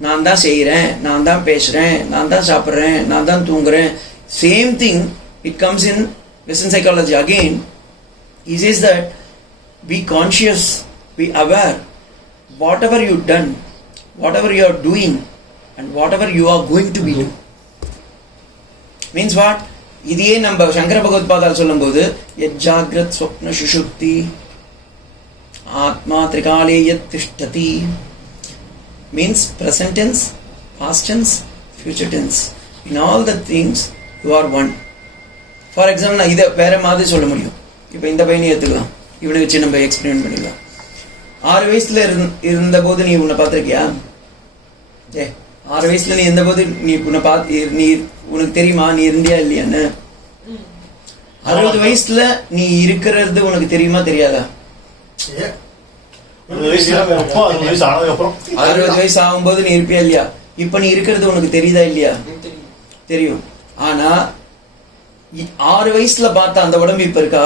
நான் தான் செய்கிறேன், நான் தான் பேசுறேன், நான் தான் சாப்பிட்றேன், நான் தான் தூங்குறேன். Same thing it comes in western psychology again. He says that be conscious, be aware, whatever you done, whatever you are doing and whatever you are going to be doing. Means what? இதையே நம்ம சங்கர பகவத்பாதால் சொல்லும் போது யஜ்ஜாக்ரத் ஸ்வப்ன சுஷுப்தி ஆத்மா திரிகாலே யத் திஷ்டதி means present tense, past tense, future tense. In all the things you are one. For example, நான் இதை வேற மாதிரி சொல்ல முடியும். இப்போ இந்த பையனை எடுத்துக்கலாம், இவனை வச்சு நம்ம எக்ஸ்பிளைன் பண்ணிக்கலாம். 6 வயசுல இருந்த போது நீ உன்னை பார்த்திருக்கியா? 6 வயசுல நீ இருந்தபோது நீ உன்னை பார்த்து நீ உனக்கு தெரியுமா நீ இருந்தியா இல்லையான்னு? 60 வயசுல நீ இருக்கிறது உனக்கு தெரியுமா தெரியாதா? 60 வயசு ஆகும்போது நீ இருப்பியா இல்லையா? இப்ப நீ இருக்கிறது உனக்கு தெரியுதா இல்லையா? தெரியும். ஆனா 6 வயசுல பார்த்த அந்த உடம்பு இப்ப இருக்கா?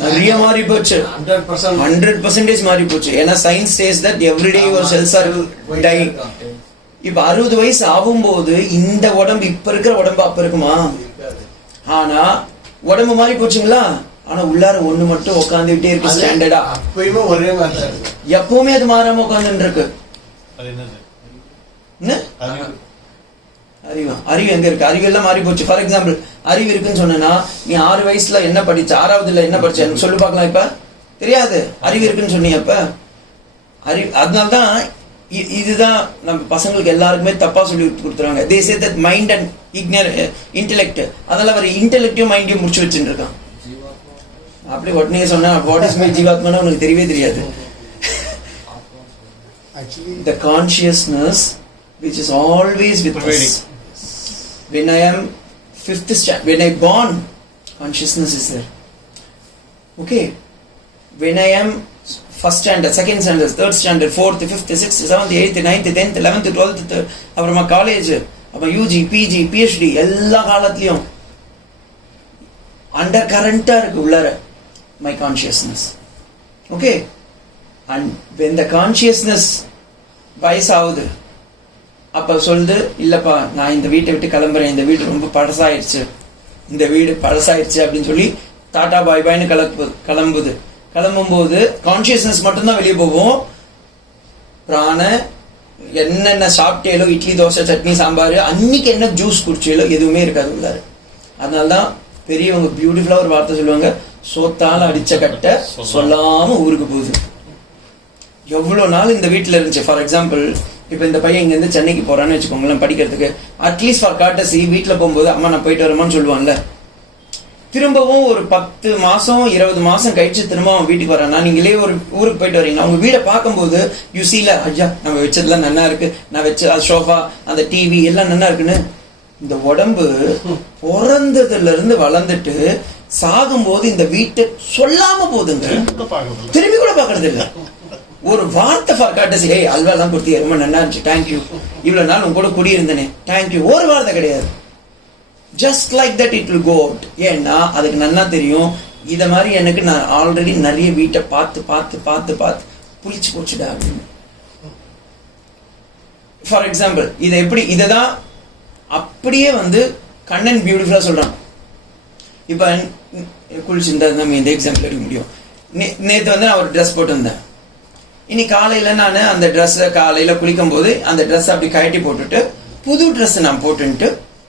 நிறைய மாறி போச்சு. 100% மாறி போச்சு. ஏன்னா science says that everyday your cells are dying. இப்ப 60 வயசு ஆகும்போது இந்த உடம்பு இப்ப இருக்கிற உடம்பு அப்ப இருக்குமா? ஆனா உடம்பு மாறி போச்சுங்களா? ஆனா உள்ளார ஒண்ணு மட்டும் உட்காந்துட்டே இருக்கு ஸ்டாண்டர்டா. எப்பவுமே அது மாறாம உட்காந்துட்டு இருக்கு. அறிவு எங்க இருக்கு? அறிவு எல்லாம் மாறி போச்சு. ஃபார் எக்ஸாம்பிள் அறிவு இருக்குன்னு சொன்னா நீ 6 வயசுல என்ன படிச்ச, 6வதுல என்ன படிச்ச எனக்கு சொல்லு பார்க்கலாம். இப்ப தெரியாது. அறிவு இருக்குன்னு சொன்னீங்க. இப்ப அறிவு. அதனால்தான் இதுதான் நம்ம பசங்களுக்கு எல்லாருக்குமே தப்பா சொல்லி கொடுத்துறாங்க. they say that mind and intellect. அதெல்லாம் ஒரு இன்டெலெக்டையும் மைண்டையும் முடிச்சு வச்சுட்டு இருக்கான். அப்படி உடனே சொன்னா வாட் இஸ் மை ஜீவாத்மானா உனக்கு தெரியவே தெரியாது. The consciousness which is always with us. When I am 5th standard, when I born, consciousness is there. Okay. When I am 1st standard, 2nd standard, 3rd standard, 4th, 5th, 6th, 7th, 8th, 9th, 10th, 11th, 12th, அப்புறமா college, அப்புறம் UG, PG, PhD எல்லா காலத்திலையும் under கரண்டா இருக்கு உள்ளார my consciousness. Okay. And when the consciousness வயசாகுது அப்ப சொல்லுது இல்லப்பா நான் இந்த வீட்டை விட்டு கிளம்புறேன், இந்த வீடு ரொம்ப பழசாயிடுச்சு, இந்த வீடு பழசாயிடுச்சு அப்படின்னு சொல்லி டாடா பாய் பாய்னு கிளம்பும்போது கான்சியஸ்னஸ் மட்டும்தான் வெளியே போகும். பிராண என்னென்ன சாப்பிட்டேலோ, இட்லி தோசை சட்னி சாம்பார், அன்னைக்கு என்ன ஜூஸ் குடிச்சேலோ எதுவுமே இருக்காது உள்ளாரு. அதனால்தான் பெரியவங்க பியூட்டிஃபுல்லா ஒரு வார்த்தை சொல்லுவாங்க, சோத்தால அடிச்ச கட்டை சொல்லாம ஊருக்கு போகுது. எவ்வளவு நாள் இந்த வீட்டுல இருந்துச்சு. ஃபார் எக்ஸாம்பிள் இப்ப இந்த பையன் இங்க இருந்து சென்னைக்கு போறான்னு வச்சுக்கோங்களேன் படிக்கிறதுக்கு. அட்லீஸ்ட் ஃபார் காட்டசி வீட்டுல போகும்போது அம்மா நான் போயிட்டு வரமான்னு சொல்லுவான்ல. திரும்பவும் ஒரு 10 மாசம் 20 மாசம் கழிச்சு திரும்ப அவன் வீட்டுக்கு வரானா, நீங்களே ஒரு ஊருக்கு போயிட்டு வரீங்க, அவங்க வீடை பார்க்கும்போது யூ சீல ஐயா நம்ம வச்சதுலாம் நல்லா இருக்கு, நான் வச்ச சோஃபா அந்த டிவி எல்லாம் நல்லா இருக்குன்னு. இந்த உடம்பு பிறந்ததுல இருந்து வளர்ந்துட்டு சாகும்போது இந்த வீட்டை சொல்லாம போதுங்க, திரும்பி கூட பாக்குறது இல்ல. ஒரு வார்த்தை ஃபார் காட்டசி, ஏய் அல்வா எல்லாம் கொடுத்தியா ரொம்ப நல்லா இருந்துச்சு தேங்க்யூ, இவ்வளவு நாள் உங்க கூட குடியிருந்தனே தேங்க்யூ, ஒரு வார்த்தை கிடையாது. Just like that it will go out. ஏன்னா அதுக்கு நல்லா தெரியும் இத மாதிரி எனக்கு நான் ஆல்ரெடி நிறைய வீட்டை பார்த்து பார்த்து பார்த்து பார்த்து புளிச்சு போச்சுடா அப்படின்னு. ஃபார் எக்ஸாம்பிள் இதை எப்படி இததான் அப்படியே கண்ணன் பியூட்டிஃபுல்லா சொல்றான். இப்ப குளிச்சிருந்தா நம்ம இந்த எக்ஸாம்பிள் எடுக்க முடியும். நேற்று நான் ஒரு ட்ரெஸ் போட்டு வந்தேன். இனி காலையில நான் அந்த ட்ரெஸ்ஸை காலையில குளிக்கும் போது அந்த ட்ரெஸ் அப்படி கழட்டி போட்டுட்டு புது ட்ரெஸ் நான் போட்டுன்ட்டு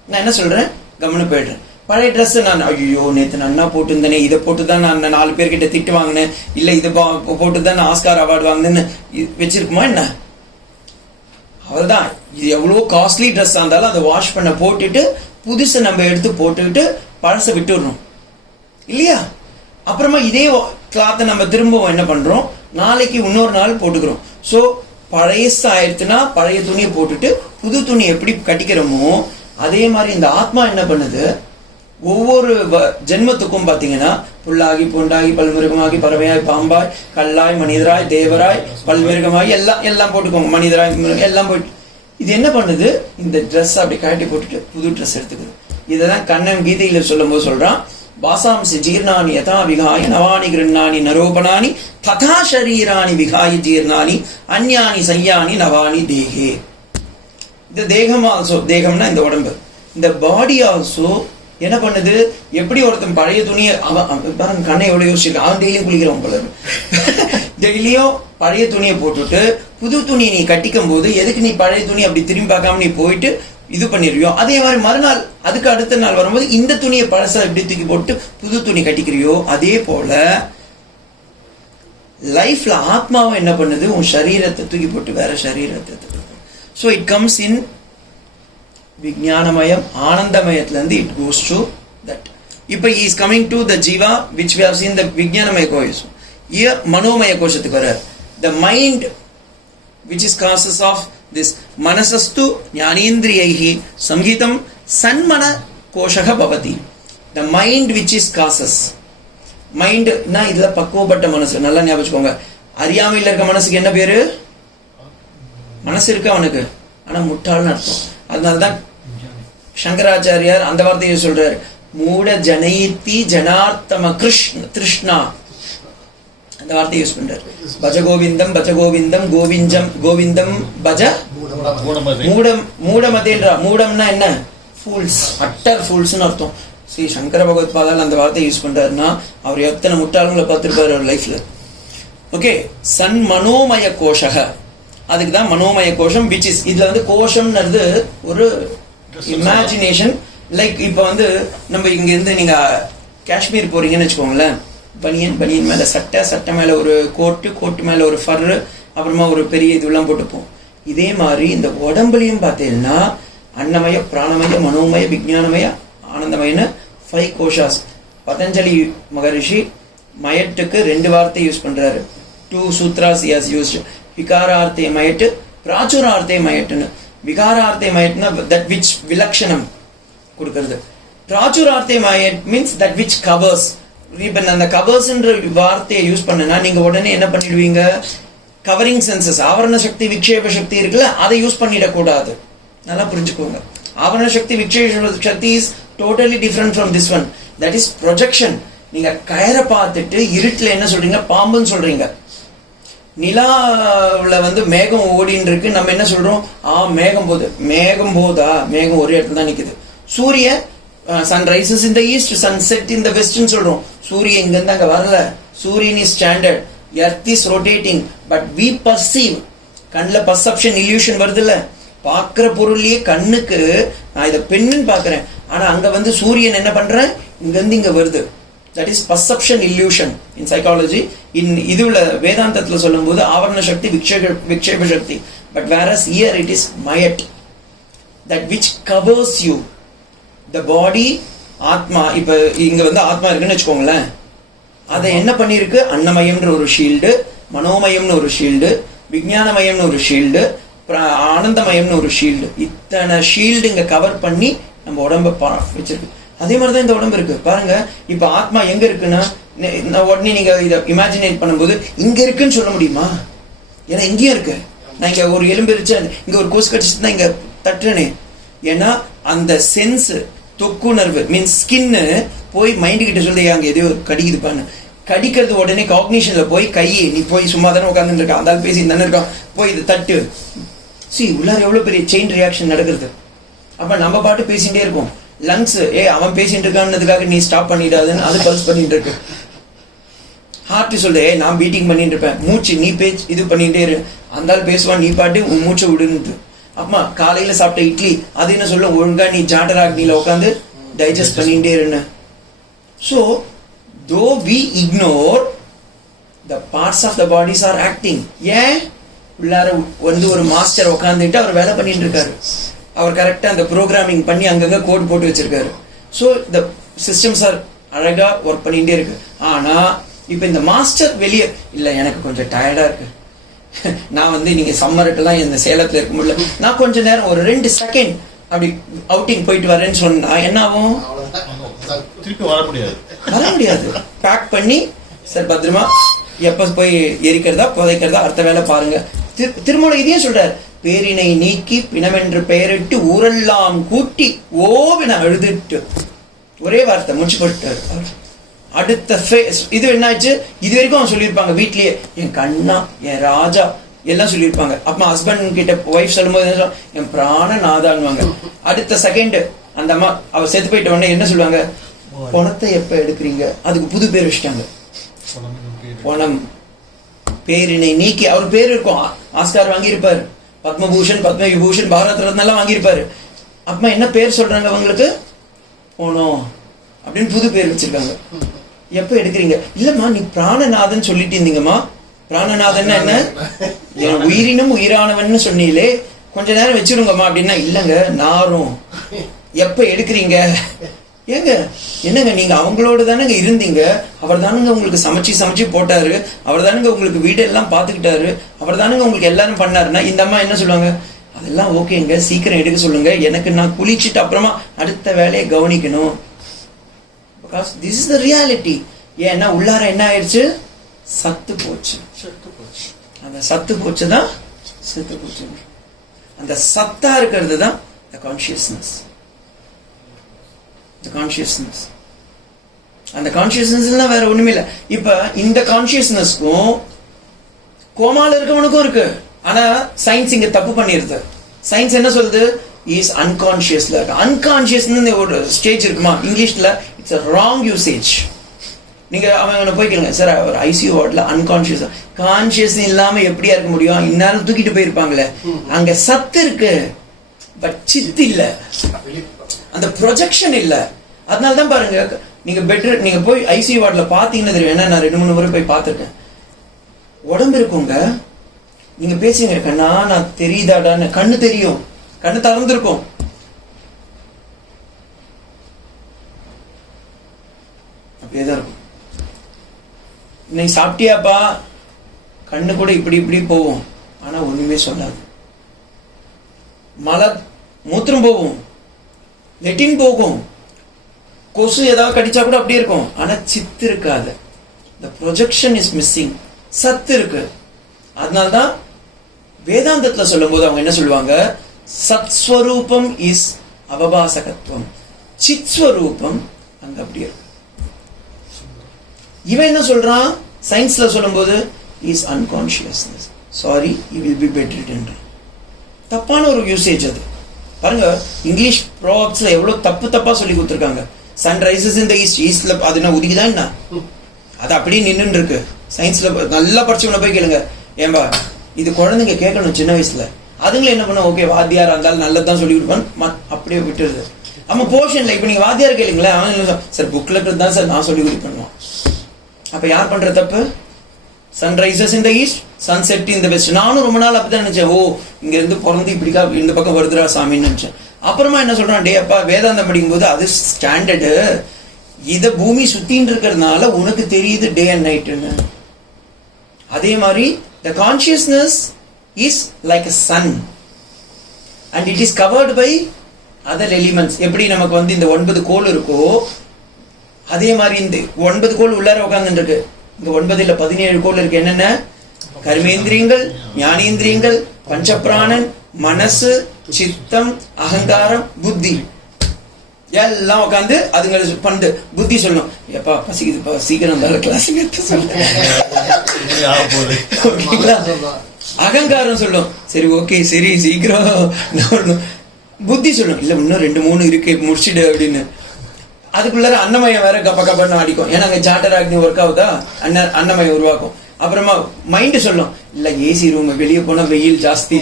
நான் என்ன சொல்றேன், கவனம் போயிடுறேன். பழைய ட்ரெஸ் நான் ஐயோ நேற்று நன்னா போட்டுருந்தேனே, இதை போட்டுதான் நான் 4 பேர்கிட்ட திட்டு வாங்கினேன், இல்ல இதை போட்டுதான் நான் ஆஸ்கார் அவார்டு வாங்கினேன்னு வச்சிருக்குமா என்ன? அவர்தான் இது எவ்வளவு காஸ்ட்லி ட்ரெஸ் இருந்தாலும் அதை வாஷ் பண்ண போட்டுட்டு புதுசை நம்ம எடுத்து போட்டுக்கிட்டு பழசை விட்டுடுறோம் இல்லையா? அப்புறமா இதே கிளாத்தை நம்ம திரும்பவும் என்ன பண்றோம், நாளைக்கு இன்னொரு நாள் போட்டுக்கிறோம். ஸோ பழையசு ஆயிடுச்சுன்னா பழைய துணியை போட்டுட்டு புது துணி எப்படி கட்டிக்கிறோமோ அதே மாதிரி இந்த ஆத்மா என்ன பண்ணுது, ஒவ்வொரு ஜென்மத்துக்கும் பாத்தீங்கன்னா புல்லாகி பூண்டாகி பல்மிருகமாகி பறவையாய் பாம்பாய் கல்லாய் மனிதராய் தேவராய் பல்மிருகமாகி எல்லாம் போட்டுக்கோங்க, மனிதராய் எல்லாம் போயிட்டு இது என்ன பண்ணுது, இந்த ட்ரெஸ் அப்படி கட்டி போட்டுட்டு புது ட்ரெஸ் எடுத்துக்குது. இததான் கண்ணன் கீதையில சொல்லும் போது சொல்றான், வாசாம்சி ஜீர்ணானி யதா விகாய நவானி கிருண்ணானி நரோபணானி ததா ஷரீராணி விகாய ஜீர்ணானி அந்யானி சய்யானி நவானி தேகே. இந்த தேகம் ஆல்சோ, தேகம்னா இந்த உடம்பு, இந்த பாடி ஆல்சோ என்ன பண்ணுது, எப்படி ஒருத்தன் பழைய துணியை அவன் கண்ணை எவ்வளவு யோசிச்சிருக்கான், அவன் டெய்லியும் குளிக்கிறான் போல டெய்லியும் பழைய துணியை போட்டுட்டு புது துணியை நீ கட்டிக்கும் போது எதுக்கு நீ பழைய துணி அப்படி திரும்பி பார்க்காம நீ போயிட்டு இது பண்ணிருவியோ, அதே மாதிரி மறுநாள் அதுக்கு அடுத்த நாள் வரும்போது இந்த துணியை பழசா எப்படி தூக்கி போட்டு புது துணி கட்டிக்கிறியோ அதே போல லைஃப்ல ஆத்மாவும் என்ன பண்ணுது, உன் சரீரத்தை தூக்கி போட்டு வேற சரீரத்தை. ஸோ இட் கம்ஸ் இன் விஜயானமயம் ஆனந்தமயத்துல இருந்து இட் கோஸ் டு தட். இப்போ is coming to the jiva which we have seen the விஜயானமய கோஷம். மனோமய கோஷத்துக்கு வர the mind which is causes of this. Manasastu jnanendriyaihi samhitam sanmana koshaha bhavati. The mind which is causes. Mind நான் இதுல பக்குவப்பட்ட மனசு, நல்லா ஞாபகம் வச்சுக்கோங்க. அறியாமையில் இருக்க மனசுக்கு என்ன பேரு? மனசு இருக்கு அவனுக்கு, ஆனா முட்டாள்னு அர்த்தம். அதனால்தான் சங்கராச்சாரியார் அந்த வார்த்தையை சொல்றாரு, மூட ஜனயித்தி ஜனார்த்தம கிருஷ்ணா, அந்த வார்த்தையை யூஸ் பண்றாரு. பஜ கோவிந்தம் பஜ கோவிந்தம் கோவிந்தம் பஜ மூடமதேன்றா. மூடம்னா என்ன? ஃபூல்ஸ், அட்டர் ஃபூல்ஸ்னு அர்த்தம். ஸ்ரீ சங்கர பகவத்பாதால் அந்த வார்த்தையை யூஸ் பண்றாருன்னா அவர் எத்தனை முட்டாளங்களை பார்த்திருப்பாரு அவர் லைஃப்ல. ஓகே, சன் மனோமய கோஷக, அதுக்கு தான் மனோமய கோஷம். விச் இஸ், இதுல வந்து கோஷம்ன்றது ஒரு இமேஜினேஷன். லைக் இப்ப வந்து நம்ம இங்க இருந்து நீங்க காஷ்மீர் போறீங்கன்னு வச்சுக்கோங்களேன், பனியன் மேல சட்டை மேல ஒரு கோட்டு மேல ஒரு ஃபர்ரு, அப்புறமா ஒரு பெரிய இதுலாம் போட்டுப்போம். இதே மாதிரி இந்த உடம்புலையும் பார்த்தீங்கன்னா அன்னமய பிராணமய மனோமய விஜயானமய ஆனந்தமயன்னு 5 கோஷாஸ். பதஞ்சலி மகரிஷி மயட்டுக்கு 2 வார்த்தை யூஸ் பண்றாரு. 2 Shudras he has used. விகாரார்த்தே மயட்டு, பிராச்சுரார்த்தே மயட்டுன்னு. விகாரார்த்தே மயட்னா that which விலக்ஷணம் கொடுக்கிறது. பிராச்சுரார்த்தே மயட் மீன்ஸ் that which covers. இப்ப அந்த கவர்ஸ்ன்ற வார்த்தையை யூஸ் பண்ணனா நீங்க உடனே என்ன பண்ணிடுவீங்க? கவரிங் சென்சஸ், ஆவரண சக்தி விக்ஷேப சக்தி இருக்குல்ல, அதை யூஸ் பண்ணிடக்கூடாது. நல்லா புரிஞ்சுக்கோங்க. ஆவரண சக்தி விக்ஷேப சக்தி is totally different from this one. That is projection. நீங்க கயரை பார்த்துட்டு இருட்டுல என்ன சொல்றீங்க? பாம்புன்னு சொல்றீங்க. நிலாவுல வந்து மேகம் ஓடின்னு இருக்கு, நம்ம என்ன சொல்றோம்? மேகம் போகுது. மேகம் போதா? மேகம் ஒரே இடத்துல தான் நிக்குது. சூரிய sunrises in the east, sunset in the வெஸ்ட்னு சொல்றோம். சூரியன் இங்க இருந்து அங்க வரல. சூரியன் is standard, earth is rotating, but we perceive. கண்ணுல பர்செப்ஷன் இல்யூஷன் வருது இல்ல, பாக்குற பொருள்லயே கண்ணுக்கு நான் இதை பெண்ணுன்னு பாக்குறேன், ஆனா அங்க வந்து சூரியன் என்ன பண்றேன்? இங்க இருந்து இங்க வருது. That is perception illusion in psychology. இதுல வேதாந்தத்துல சொல்லும் போது ஆவரண சக்தி விக்ஷேப சக்தி. But whereas here it is mayat, that which covers you. The body, ஆத்மா. இப்ப இங்க வந்து ஆத்மா இருக்குன்னு வச்சுக்கோங்களேன், அதை என்ன பண்ணிருக்கு? அன்னமயம்ன்ற ஒரு ஷீல்டு, மனோமயம்னு ஒரு ஷீல்டு, விஞ்ஞானமயம்னு ஒரு ஷீல்டு, ஆனந்தமயம்னு ஒரு ஷீல்டு. இத்தனை ஷீல்டு இங்க கவர் பண்ணி நம்ம உடம்ப வச்சிருக்கு. அதே மாதிரிதான் இந்த உடம்பு இருக்கு பாருங்க. இப்ப ஆத்மா எங்க இருக்குன்னா, உடனே நீங்க இதை இமேஜினேட் பண்ணும்போது இங்க இருக்குன்னு சொல்ல முடியுமா? ஏன்னா இங்கேயும் இருக்கு. நான் இங்க ஒரு எலும்பு இருச்சேன், இங்க ஒரு கோஸ் கடிச்சுட்டு தான் இங்க தட்டுறேனே. ஏன்னா அந்த சென்ஸ், தொக்குணர்வு மீன்ஸ் ஸ்கின்னு போய் மைண்டு கிட்ட சொல்லி அங்க எதையோ கடிக்குதுப்பான்னு, கடிக்கிறது உடனே காக்னிஷன்ல போய் கையை நீ போய் சும்மா தானே உட்காந்துட்டு இருக்க, அதால் பேசி தானே இருக்கான், போய் இது தட்டு. உள்ளார எவ்வளவு பெரிய செயின் ரியாக்ஷன் நடக்கிறது. அப்ப நம்ம பாட்டு பேசிட்டே இருக்கோம். லங்ஸ் அவன் பேசிட்டு இருக்கான்றதுக்காக நீ ஸ்டாப் பண்ணிடாதுன்னு அது பல்ஸ் பண்ணிட்டு இருக்கு. ஹார்ட் சொல்லு நான் பீட்டிங் பண்ணிட்டு இருப்பேன். மூச்சு நீ பேச்சு இது பண்ணிட்டே இரு, அந்தாலும் பேசுவான், நீ பாட்டு உன் மூச்சை விடுன்னு. அம்மா காலையில சாப்பிட்ட இட்லி அது என்ன சொல்ல, ஒழுங்கா நீ ஜாட்டராக்னில உட்காந்து டைஜஸ்ட் பண்ணிட்டே இருன்னு. So though we ignore, the parts of the bodies are acting. ஏன்? உள்ளார வந்து ஒரு மாஸ்டர் உட்காந்துட்டு அவர் வேலை பண்ணிட்டு இருக்காரு. அவர் கரெக்டா அந்த ப்ரோக்ராமிங் பண்ணி அங்கங்க கோட் போட்டு வச்சிருக்காரு. ஸோ த சிஸ்டம்ஸ் ஆர் அழகா ஒர்க் பண்ணிட்டே இருக்கு. ஆனா இப்ப இந்த மாஸ்டர் வெளியே இல்ல, எனக்கு கொஞ்சம் டயர்டா இருக்கு, நான் வந்து நீங்க சம்மர்ட்டெல்லாம் இந்த சேலத்துல இருக்க முடியல, நான் கொஞ்ச நேரம் ஒரு 2 செகண்ட் அப்படி அவுட்டிங் போயிட்டு வரேன்னு சொன்னா என்ன ஆகும்? திருப்பி வர முடியாது. பேக் பண்ணி சார் பத்திரமா எப்ப போய் எரிக்கிறதா புதைக்கிறதா அடுத்த வேலை பாருங்க. திருமூல இதையும் சொல்றாரு, பேரினை நீக்கி பிணமென்று பெயரிட்டு ஊரெல்லாம் கூட்டி ஓவின அழுதுட்டு, ஒரே வார்த்தை முடிச்சு போட்டாரு. அடுத்த இது என்னாச்சு? இது வரைக்கும் அவன் சொல்லியிருப்பாங்க வீட்லயே, என் கண்ணா என் ராஜா எல்லாம் சொல்லியிருப்பாங்க. அப்ப ஹஸ்பண்ட் கிட்ட ஒய்ஃப் சொல்லும்போது என் பிராணநாதான்வாங்க. அடுத்த செகண்ட் அந்த அம்மா அவ செத்து போயிட்ட உடனே என்ன சொல்லுவாங்க? பணத்தை எப்ப எடுக்கிறீங்க? அதுக்கு புது பேர் வச்சுட்டாங்க, பணம். பேரினை நீக்கி அவர் பேர் இருக்கும், ஆஸ்கார் வாங்கியிருப்பாரு, பத்மபூஷன் பத்ம விபூஷன் பாரத் ரத்னா எல்லாம் வாங்கியிருப்பாரு. அப்ப என்ன பேர் சொல்றாங்க அவங்களுக்கு? போனோம் அப்படின்னு புது பேர் வச்சிருக்காங்க. எப்ப எடுக்கிறீங்க? இல்லம்மா நீ பிராணநாதன் சொல்லிட்டு இருந்தீங்கம்மா. பிராணநாதன் என்ன? என் உயிரினும் உயிரானவன் சொன்னீங்களே, கொஞ்ச நேரம் வச்சிருங்கம்மா அப்படின்னா இல்லங்க நாரும். எப்ப எடுக்கிறீங்க? ஏங்க என்னங்க நீங்க அவங்களோட தானங்க இருந்தீங்க, அவர் தானுங்க உங்களுக்கு சமைச்சு போட்டாரு, அவர் தானுங்க உங்களுக்கு வீடெல்லாம் பார்த்துக்கிட்டாரு, அவர் தானுங்க உங்களுக்கு எல்லாரும் பண்ணாருன்னா இந்த அம்மா என்ன சொல்லுவாங்க, அதெல்லாம் ஓகேங்க சீக்கிரம் எடுக்க சொல்லுங்க, எனக்கு நான் குளிச்சுட்டு அப்புறமா அடுத்த வேலையை கவனிக்கணும். Because this is the reality. ஏன்னா உள்ளார என்ன ஆயிடுச்சு, சத்து போச்சு. அந்த சத்து போச்சு தான் செத்து போச்சு. அந்த சத்தா இருக்கிறது தான் the consciousness. The consciousness. அந்த கான்சியஸ்னஸ் வேற ஒண்ணுமே இல்லை. இப்ப இந்த கான்சியஸ்னஸ்க்கும் கோமால இருக்கவனுக்கும் இருக்கு. ஆனா சயின்ஸ் இங்க தப்பு பண்ணிருது. சயின்ஸ் என்ன சொல்லுது, இஸ் அன்கான்சியஸ்ல இருக்கு. அன்கான்சியஸ்னு ஒரு ஸ்டேஜ் இருக்குமா இங்கிலீஷ்ல, இட்ஸ் a wrong usage. நீங்க அவங்க போய் கேளுங்க, சார் ஒரு ஐசியூ வார்ட்ல அன்கான்சியஸ், கான்சியஸ் இல்லாம எப்படியா இருக்க முடியும், இந்நேரம் தூக்கிட்டு போயிருப்பாங்களே. அங்க சத்து இருக்கு, பட் சித்து இல்ல, அந்த ப்ரொஜெக்ஷன் இல்ல. அதனாலதான் பாருங்க, நீங்க பெட்ரு நீங்க போய் ஐசியூ வார்ட்ல பாத்தீங்கன்னா தெரியும். ஏன்னா நான் 2-3 முறை போய் பார்த்திருக்கேன். உடம்பு இருக்குங்க, நீங்க பேசுங்க, கண்ணா நான் தெரியுதாடான்னு, கண்ணு தெரியும், கண்ணு திறந்திருக்கும், அப்படியேதான் இருக்கும். நீ சாப்பிட்டியாப்பா, கண்ணு கூட இப்படி இப்படி போவோம், ஆனா ஒண்ணுமே சொல்லாது. மலை மூத்திரம் போகும், லெட்டின் போகும், கொசு ஏதாவது கடிச்சா கூட அப்படியே இருக்கும், ஆனா சித்து இருக்காது. the projection is missing. சத்து இருக்கு. அதனால்தான் வேதாந்தத்துல சொல்லும் போது அவங்க என்ன சொல்லுவாங்க, சத்ஸ்வரூபம் இஸ் அவபாசகத்துவம், சித் ஸ்வரூபம் அங்க அப்படியே இருக்கு. இவன் என்ன சொல்றான் சயின்ஸ்ல சொல்லும் போது, is unconsciousness, sorry you will be bedridden. தப்பான ஒரு யூசேஜ் அது. பாருங்க இங்கிலீஷ் ப்ராப்ஸ்ல எவ்வளவு தப்பா சொல்லி கொடுத்துருக்காங்க. சன்ரைசஸ் இன் த ஈஸ்ட், ஈஸ்ட்ல அது என்ன உதிக்குதான் என்ன, அது அப்படியே நின்று இருக்கு. சயின்ஸ்ல நல்லா படிச்சவன போய் கேளுங்க, ஏன்பா இது குழந்தைங்க கேட்கணும் சின்ன வயசுல, அதுங்களை என்ன பண்ண, ஓகே வாத்தியாரா இருந்தாலும் நல்லதான் சொல்லி கொடுப்பான், அப்படியே விட்டுருது. நம்ம போர்ஷன்ல இப்ப நீங்க வாத்தியார் கேளுங்களேன், அவன் சார் புக்ல தான் சார் நான் சொல்லி கொடுப்பேன். அப்ப யார் பண்ற தப்பு, sunrises in the east, sunset in the west. நானும் ரொம்ப நாள் அப்படிதான் நினைச்சேன், ஓ இங்க இருந்து பிறந்து இப்படிக்கா இந்த பக்கம் வருதுரா சாமின்னு நினைச்சேன். அப்புறமா என்ன சொல்றான், டே அப்பா வேதாந்தம் படிக்கும் போது அது ஸ்டாண்டர்டு, இத பூமி சுத்தின்னு இருக்கிறதுனால உனக்கு தெரியுது டே அண்ட் நைட்னு. அதே மாதிரி the consciousness is like a sun and it is covered by other elements. எப்படி நமக்கு வந்து இந்த 9 கோள் இருக்கோ அதே மாதிரி இந்த 9 கோள் உள்ளார உட்கார்ந்து இருக்கு. இந்த 9 இல்ல 17 கோள் இருக்கு. என்னென்ன, கர்மேந்திரியங்கள், ஞானேந்திரியங்கள், பஞ்சபிராணன், மனசு, சித்தம், அகங்காரம், புத்தி எல்லாம் உட்காந்து அதுங்க பண்ணு. புத்தி சொல்லணும், எப்பா பசிக்குதுப்பா சீக்கிரம் கிளாஸ் அகங்காரம் சொல்லும், சரி ஓகே சரி சீக்கிரம். புத்தி சொல்லும், இல்ல இன்னும் 2-3 இருக்கு முடிச்சிடு அப்படின்னு. அதுக்குள்ளார அன்னமயம் வேற கப்ப கப்பன்னு அடிக்கும். ஏன்னா அங்க சார்ட்டர் ஆக்னி ஒர்க் ஆகுதா, அன்னமயம் உருவாக்கும். அப்புறமா மைண்ட் சொல்லும், இல்ல ஏசி ரூம் வெளியே போனா வெயில் ஜாஸ்தி.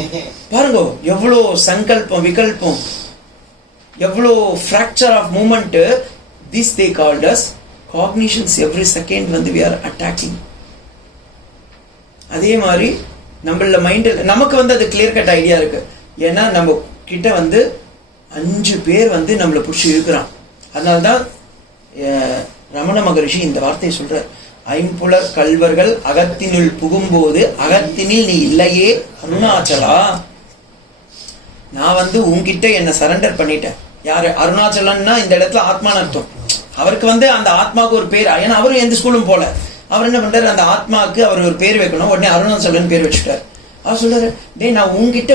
பாருங்க எவ்வளோ சங்கல்பம் விகல்பம், எவ்வளோ fracture of moment. This they called as cognitions. Every second வந்து we are attacking. அதே மாதிரி நம்மள மைண்டில் நமக்கு வந்து அது கிளியர் கட் ஐடியா இருக்கு. ஏன்னா நம்ம கிட்ட வந்து 5 பேர் வந்து நம்மளை பிடிச்சி இருக்கிறான். அதனால்தான் ரமண மகரிஷி இந்த வார்த்தையை சொல்றார், ஐம்புலர் கல்வர்கள் அகத்தினுள் புகும்போது அகத்தினில் நீ இல்லையே அருணாச்சலா. நான் வந்து உன்கிட்ட என்ன சரண்டர் பண்ணிட்டேன். யாரு அருணாச்சலன்னா இந்த இடத்துல ஆத்மான அர்த்தம். அவருக்கு வந்து அந்த ஆத்மாவுக்கு ஒரு பேர், ஏன்னா அவரும் எந்த ஸ்கூலும் போல, அவர் என்ன பண்றாரு, அந்த ஆத்மாவுக்கு அவர் ஒரு பேர் வைக்கணும், உடனே அருணாச்சலன் பேர் வச்சுட்டார். அவர் சொல்றாரு, டே நான் உன்கிட்ட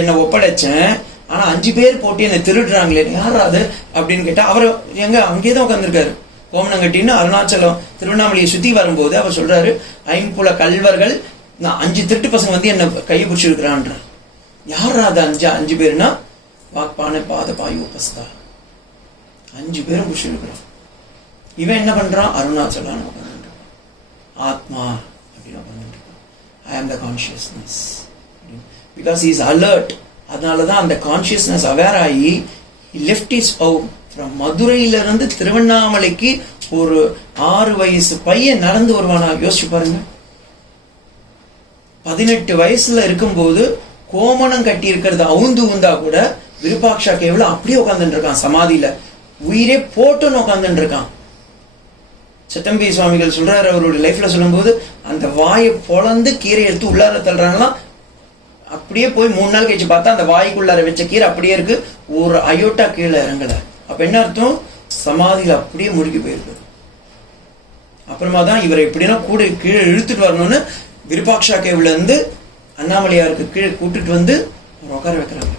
என்னை ஒப்படைச்சேன், ஆனா 5 பேர் போட்டு என்னை திருடுறாங்களே, யாரா அது அப்படின்னு கேட்டா, அவர் எங்க அங்கேதான் உட்காந்துருக்காரு கோமனங்கட்டின்னு. அருணாச்சலம் திருவண்ணாமலையை சுத்தி வரும்போது அவர் சொல்றாரு, ஐம்புல கல்வர்கள், நான் 5 திருட்டு பசங்க வந்து என்ன கையை பிடிச்சிருக்கிறான்ற. யாரா அது 5 பேருனா, வாக்பான பாத பாயு உபஸ்தா, 5 பேரும் பிடிச்சிருக்கிறான். இவன் என்ன பண்றான், அருணாச்சலான்னு உட்காந்துருக்கான், ஆத்மா அப்படின்னு உட்காந்துருக்கான். ஐ ஆம் the consciousness, because is alert. அதனாலதான் அந்த கான்சியஸ்னஸ் அவேர் ஆகி லெஃப்ட் இஸ் அவுட் ஃப்ரம். மதுரையில இருந்து திருவண்ணாமலைக்கு ஒரு 6 வயசு பையன் நடந்து வருவானா, யோசிச்சு பாருங்க. 18 வயசுல இருக்கும்போது கோமணம் கட்டி இருக்கிறது அவுந்து உந்தா கூட விருப்பாக்ஷா கேவல அப்படியே உட்காந்துட்டு இருக்கான் சமாதியில. உயிரே போட்டுன்னு உட்காந்துட்டு இருக்கான். சித்தம்பி சுவாமிகள் சொல்றாரு அவருடைய லைஃப்ல சொல்லும்போது, அந்த வாயை பொளந்து கீரை எடுத்து உள்ளார தள்ளுறாங்களாம். அப்படியே போய் 3 நாள் கழிச்சு பார்த்தா அந்த வாய்க்குள்ளார வச்ச கீரை அப்படியே இருக்கு, ஒரு அயோட்டா கீழே இறங்கல. அப்ப என்ன அர்த்தம்? சமாதியில அப்படியே முழுகி போயிருக்கு. அப்புறமா தான் இவரை எப்படின்னா கூட கீழே இழுத்துட்டு வரணும்னு விருபாக்ஷா கேவ்ல இருந்து அண்ணாமலையாருக்கு கீழே கூட்டிட்டு வந்து உட்கார வைக்கிறாங்க.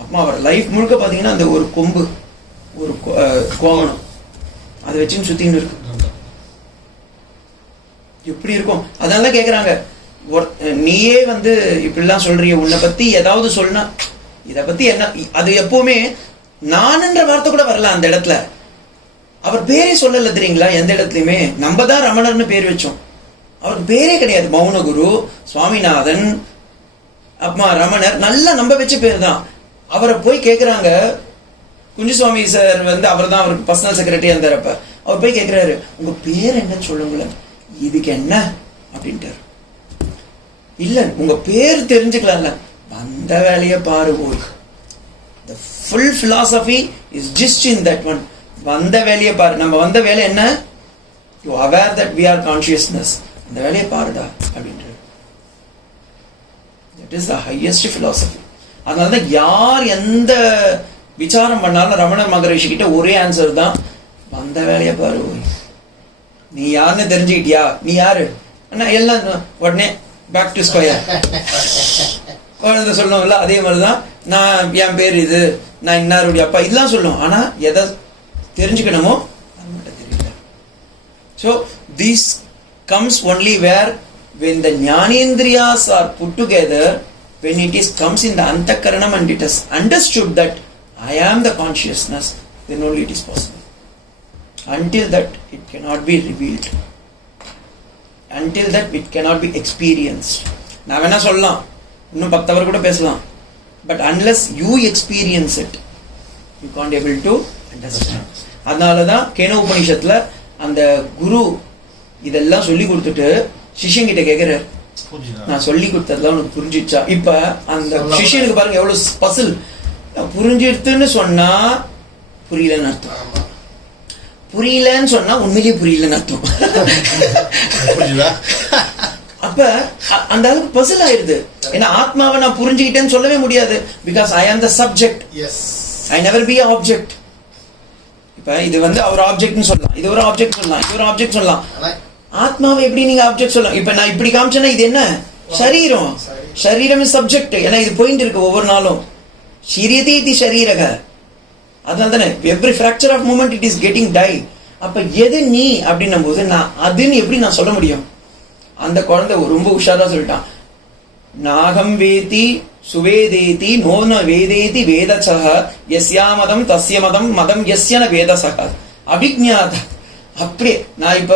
அப்பமா அவர் லைஃப் முழுக்க பாத்தீங்கன்னா அந்த ஒரு கொம்பு, ஒரு கோவணம் அதை வச்சுன்னு சுத்தின்னு இருக்கு. எப்படி இருக்கும்? அதனால கேக்குறாங்க, நீயே வந்து இப்படிலாம் சொல்றிய, உன்னை பத்தி ஏதாவது சொன்னா இத பத்தி என்ன? அது எப்பவுமே நான்ன்ற வார்த்தை கூட வரல அந்த இடத்துல. அவர் பேரே சொல்லல தெரியுங்களா? எந்த இடத்துலயுமே நம்ம தான் ரமணர்னு பேர் வச்சோம், அவருக்கு பேரே கிடையாது. மௌனகுரு, சுவாமிநாதன், அம்மா ரமணர், நல்லா நம்ப வச்ச பேர் தான். அவரை போய் கேட்கிறாங்க, குஞ்சுசுவாமி சார் வந்து அவர் தான் அவருக்கு பர்சனல் செக்ரட்டரியா இருந்தார். அவர் போய் கேட்கிறாரு, உங்க பேர் என்ன சொல்லுங்களேன். இதுக்கு என்ன அப்படின்ட்டாரு. இல்ல உங்க பேர் தெரிஞ்சுக்கலாம்ல, வந்த வேலையை பாரு போய். The full philosophy is just in that one. வந்த வேலையை பாரு. நம்ம வந்த வேலை என்ன? You aware that we are consciousness. அந்த வேலையை பாருடா அப்படின்றாரு. That is the highest philosophy. அதனாலதான் யார் எந்த விசாரம் பண்ணாலும் ரமண மகரிஷி கிட்ட ஒரே ஆன்சர் தான், வந்த வேலையை பாரு போய். நீ யாருன்னு தெரிஞ்சுக்கிட்டியா? நீ யாரு அண்ணா? எல்லாம் உடனே பேக் டு ஸ்கொயர். குழந்தை சொல்லுவோம்ல, அதே மாதிரிதான் நான் என் பேர் இது, நான் இன்னாருடைய அப்பா, இதெல்லாம் சொல்லுவோம். ஆனா எதை தெரிஞ்சுக்கணுமோ அது மட்டும் தெரியல. So this comes only where when the jnanendriyas are put together, when it is comes in the antakaranam and it is understood that I am the consciousness, then only it is possible. Until that it cannot be revealed. Until that it cannot be experienced. நான் வேணா சொல்லலாம், இன்னும் 10 hours கூட பேசலாம், but unless you experience it, you can't able to understand. அதனாலதான் கேன உபநிஷத்துல அந்த குரு இதெல்லாம் சொல்லி கொடுத்துட்டு சிஷ்யன் கிட்ட கேக்குறாரு, நான் சொல்லி கொடுத்ததுலாம் உனக்கு புரிஞ்சிச்சா? இப்ப அந்த சிஷ்யனுக்கு பாருங்க எவ்வளவு பசில். புரிஞ்சிடுத்துன்னு சொன்னா புரியலன்னு அர்த்தம், புரியலன்னு சொன்னா உண்மையிலேயே புரியலன்னு அர்த்தம். அப்ப அந்த அளவுக்கு பசில் ஆயிடுது. ஏன்னா ஆத்மாவை நான் புரிஞ்சுக்கிட்டேன்னு சொல்லவே முடியாது. பிகாஸ் ஐ ஆம் the subject, I never be object. இப்ப இது வந்து அவர் ஆப்ஜெக்ட்னு சொல்லலாம், இது ஒரு ஆப்ஜெக்ட் சொல்லலாம், இது ஒரு ஆப்ஜெக்ட் சொல்லலாம். ஆத்மாவை எப்படி நீங்க ஆப்ஜெக்ட் சொல்லலாம்? இப்ப நான் இப்படி காமிச்சேன்னா இது என்ன? சரீரம். சரீரம் இஸ் சப்ஜெக்ட். ஏன்னா இது போயிட்டு இருக்கு ஒவ்வொரு நாளும். ஷீரியதி இது ஷரீரக. அதனால தானே every fracture of moment it is getting die. அப்ப எது நீ அப்படின்னும் போது நான் அதுன்னு எப்படி நான் சொல்ல முடியும்? அந்த குழந்தை ரொம்ப உஷாரா சொல்லிட்டான், நாகம் வேதி சுவேதேதி நோன வேதேதி வேதசக யஸ்யாமதம் தஸ்யமதம் மதம் யஸ்யன வேதசக அபிஜ்ஞாத. அப்படியே நான் இப்ப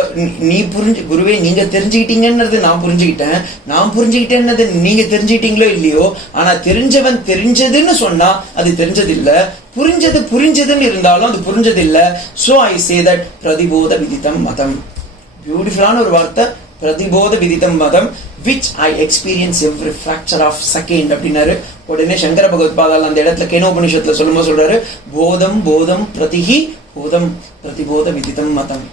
நீ புரிஞ்சு குருவே நீங்க தெரிஞ்சுக்கிட்டீங்கன்றது நான் புரிஞ்சுக்கிட்டேன், நான் புரிஞ்சுக்கிட்டேன்னது நீங்க தெரிஞ்சுக்கிட்டீங்களோ இல்லையோ, ஆனா தெரிஞ்சவன் தெரிஞ்சதுன்னு சொன்னா அது தெரிஞ்சது இல்ல, புரிஞ்சது புரிஞ்சதுன்னு இருந்தாலும் அது புரிஞ்சது இல்ல. சோ ஐ சே தட் பிரதிபோத விதித்தம் மதம். பியூட்டிஃபுல்லான ஒரு வார்த்தை, பிரதிபோத விதித்தம் மதம், which I experience every fracture of second அப்படின்னாரு. உடனே சங்கர பகவத்பாதால் அந்த இடத்துல கேனோபனிஷத்துல சொல்லும்போது சொல்றாரு, போதம் போதம் பிரதிஹி போதம் பிரதிபோத விதித்தம் மதம்.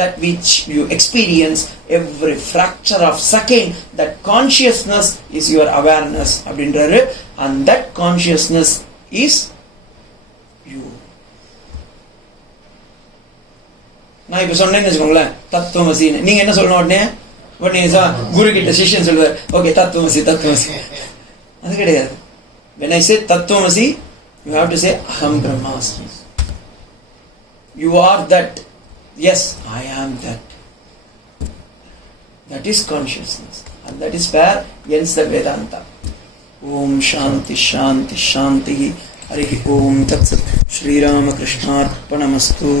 That which you experience every fracture of second, that consciousness is your awareness அப்படின்றாரு. And that consciousness is you. நான் இப்ப சொன்னேன்னு வச்சுக்கோங்களேன், தத்துவமசின்னு, நீங்க என்ன சொல்லணும்? உடனே குரு கிட்ட சிஷ்யன் சொல்லுவார், ஓகே தத்துவமசி தத்துவமசி. அது கிடையாது. when I say தத்துவமசி, you have to say aham brahmasmi. You are that. Yes, I am that. That is consciousness, and that is where ends the Vedanta. Om Shanti Shanti Shanti. Harihi Om Tat Sat. Shri Ramakrishna Arpanamastu.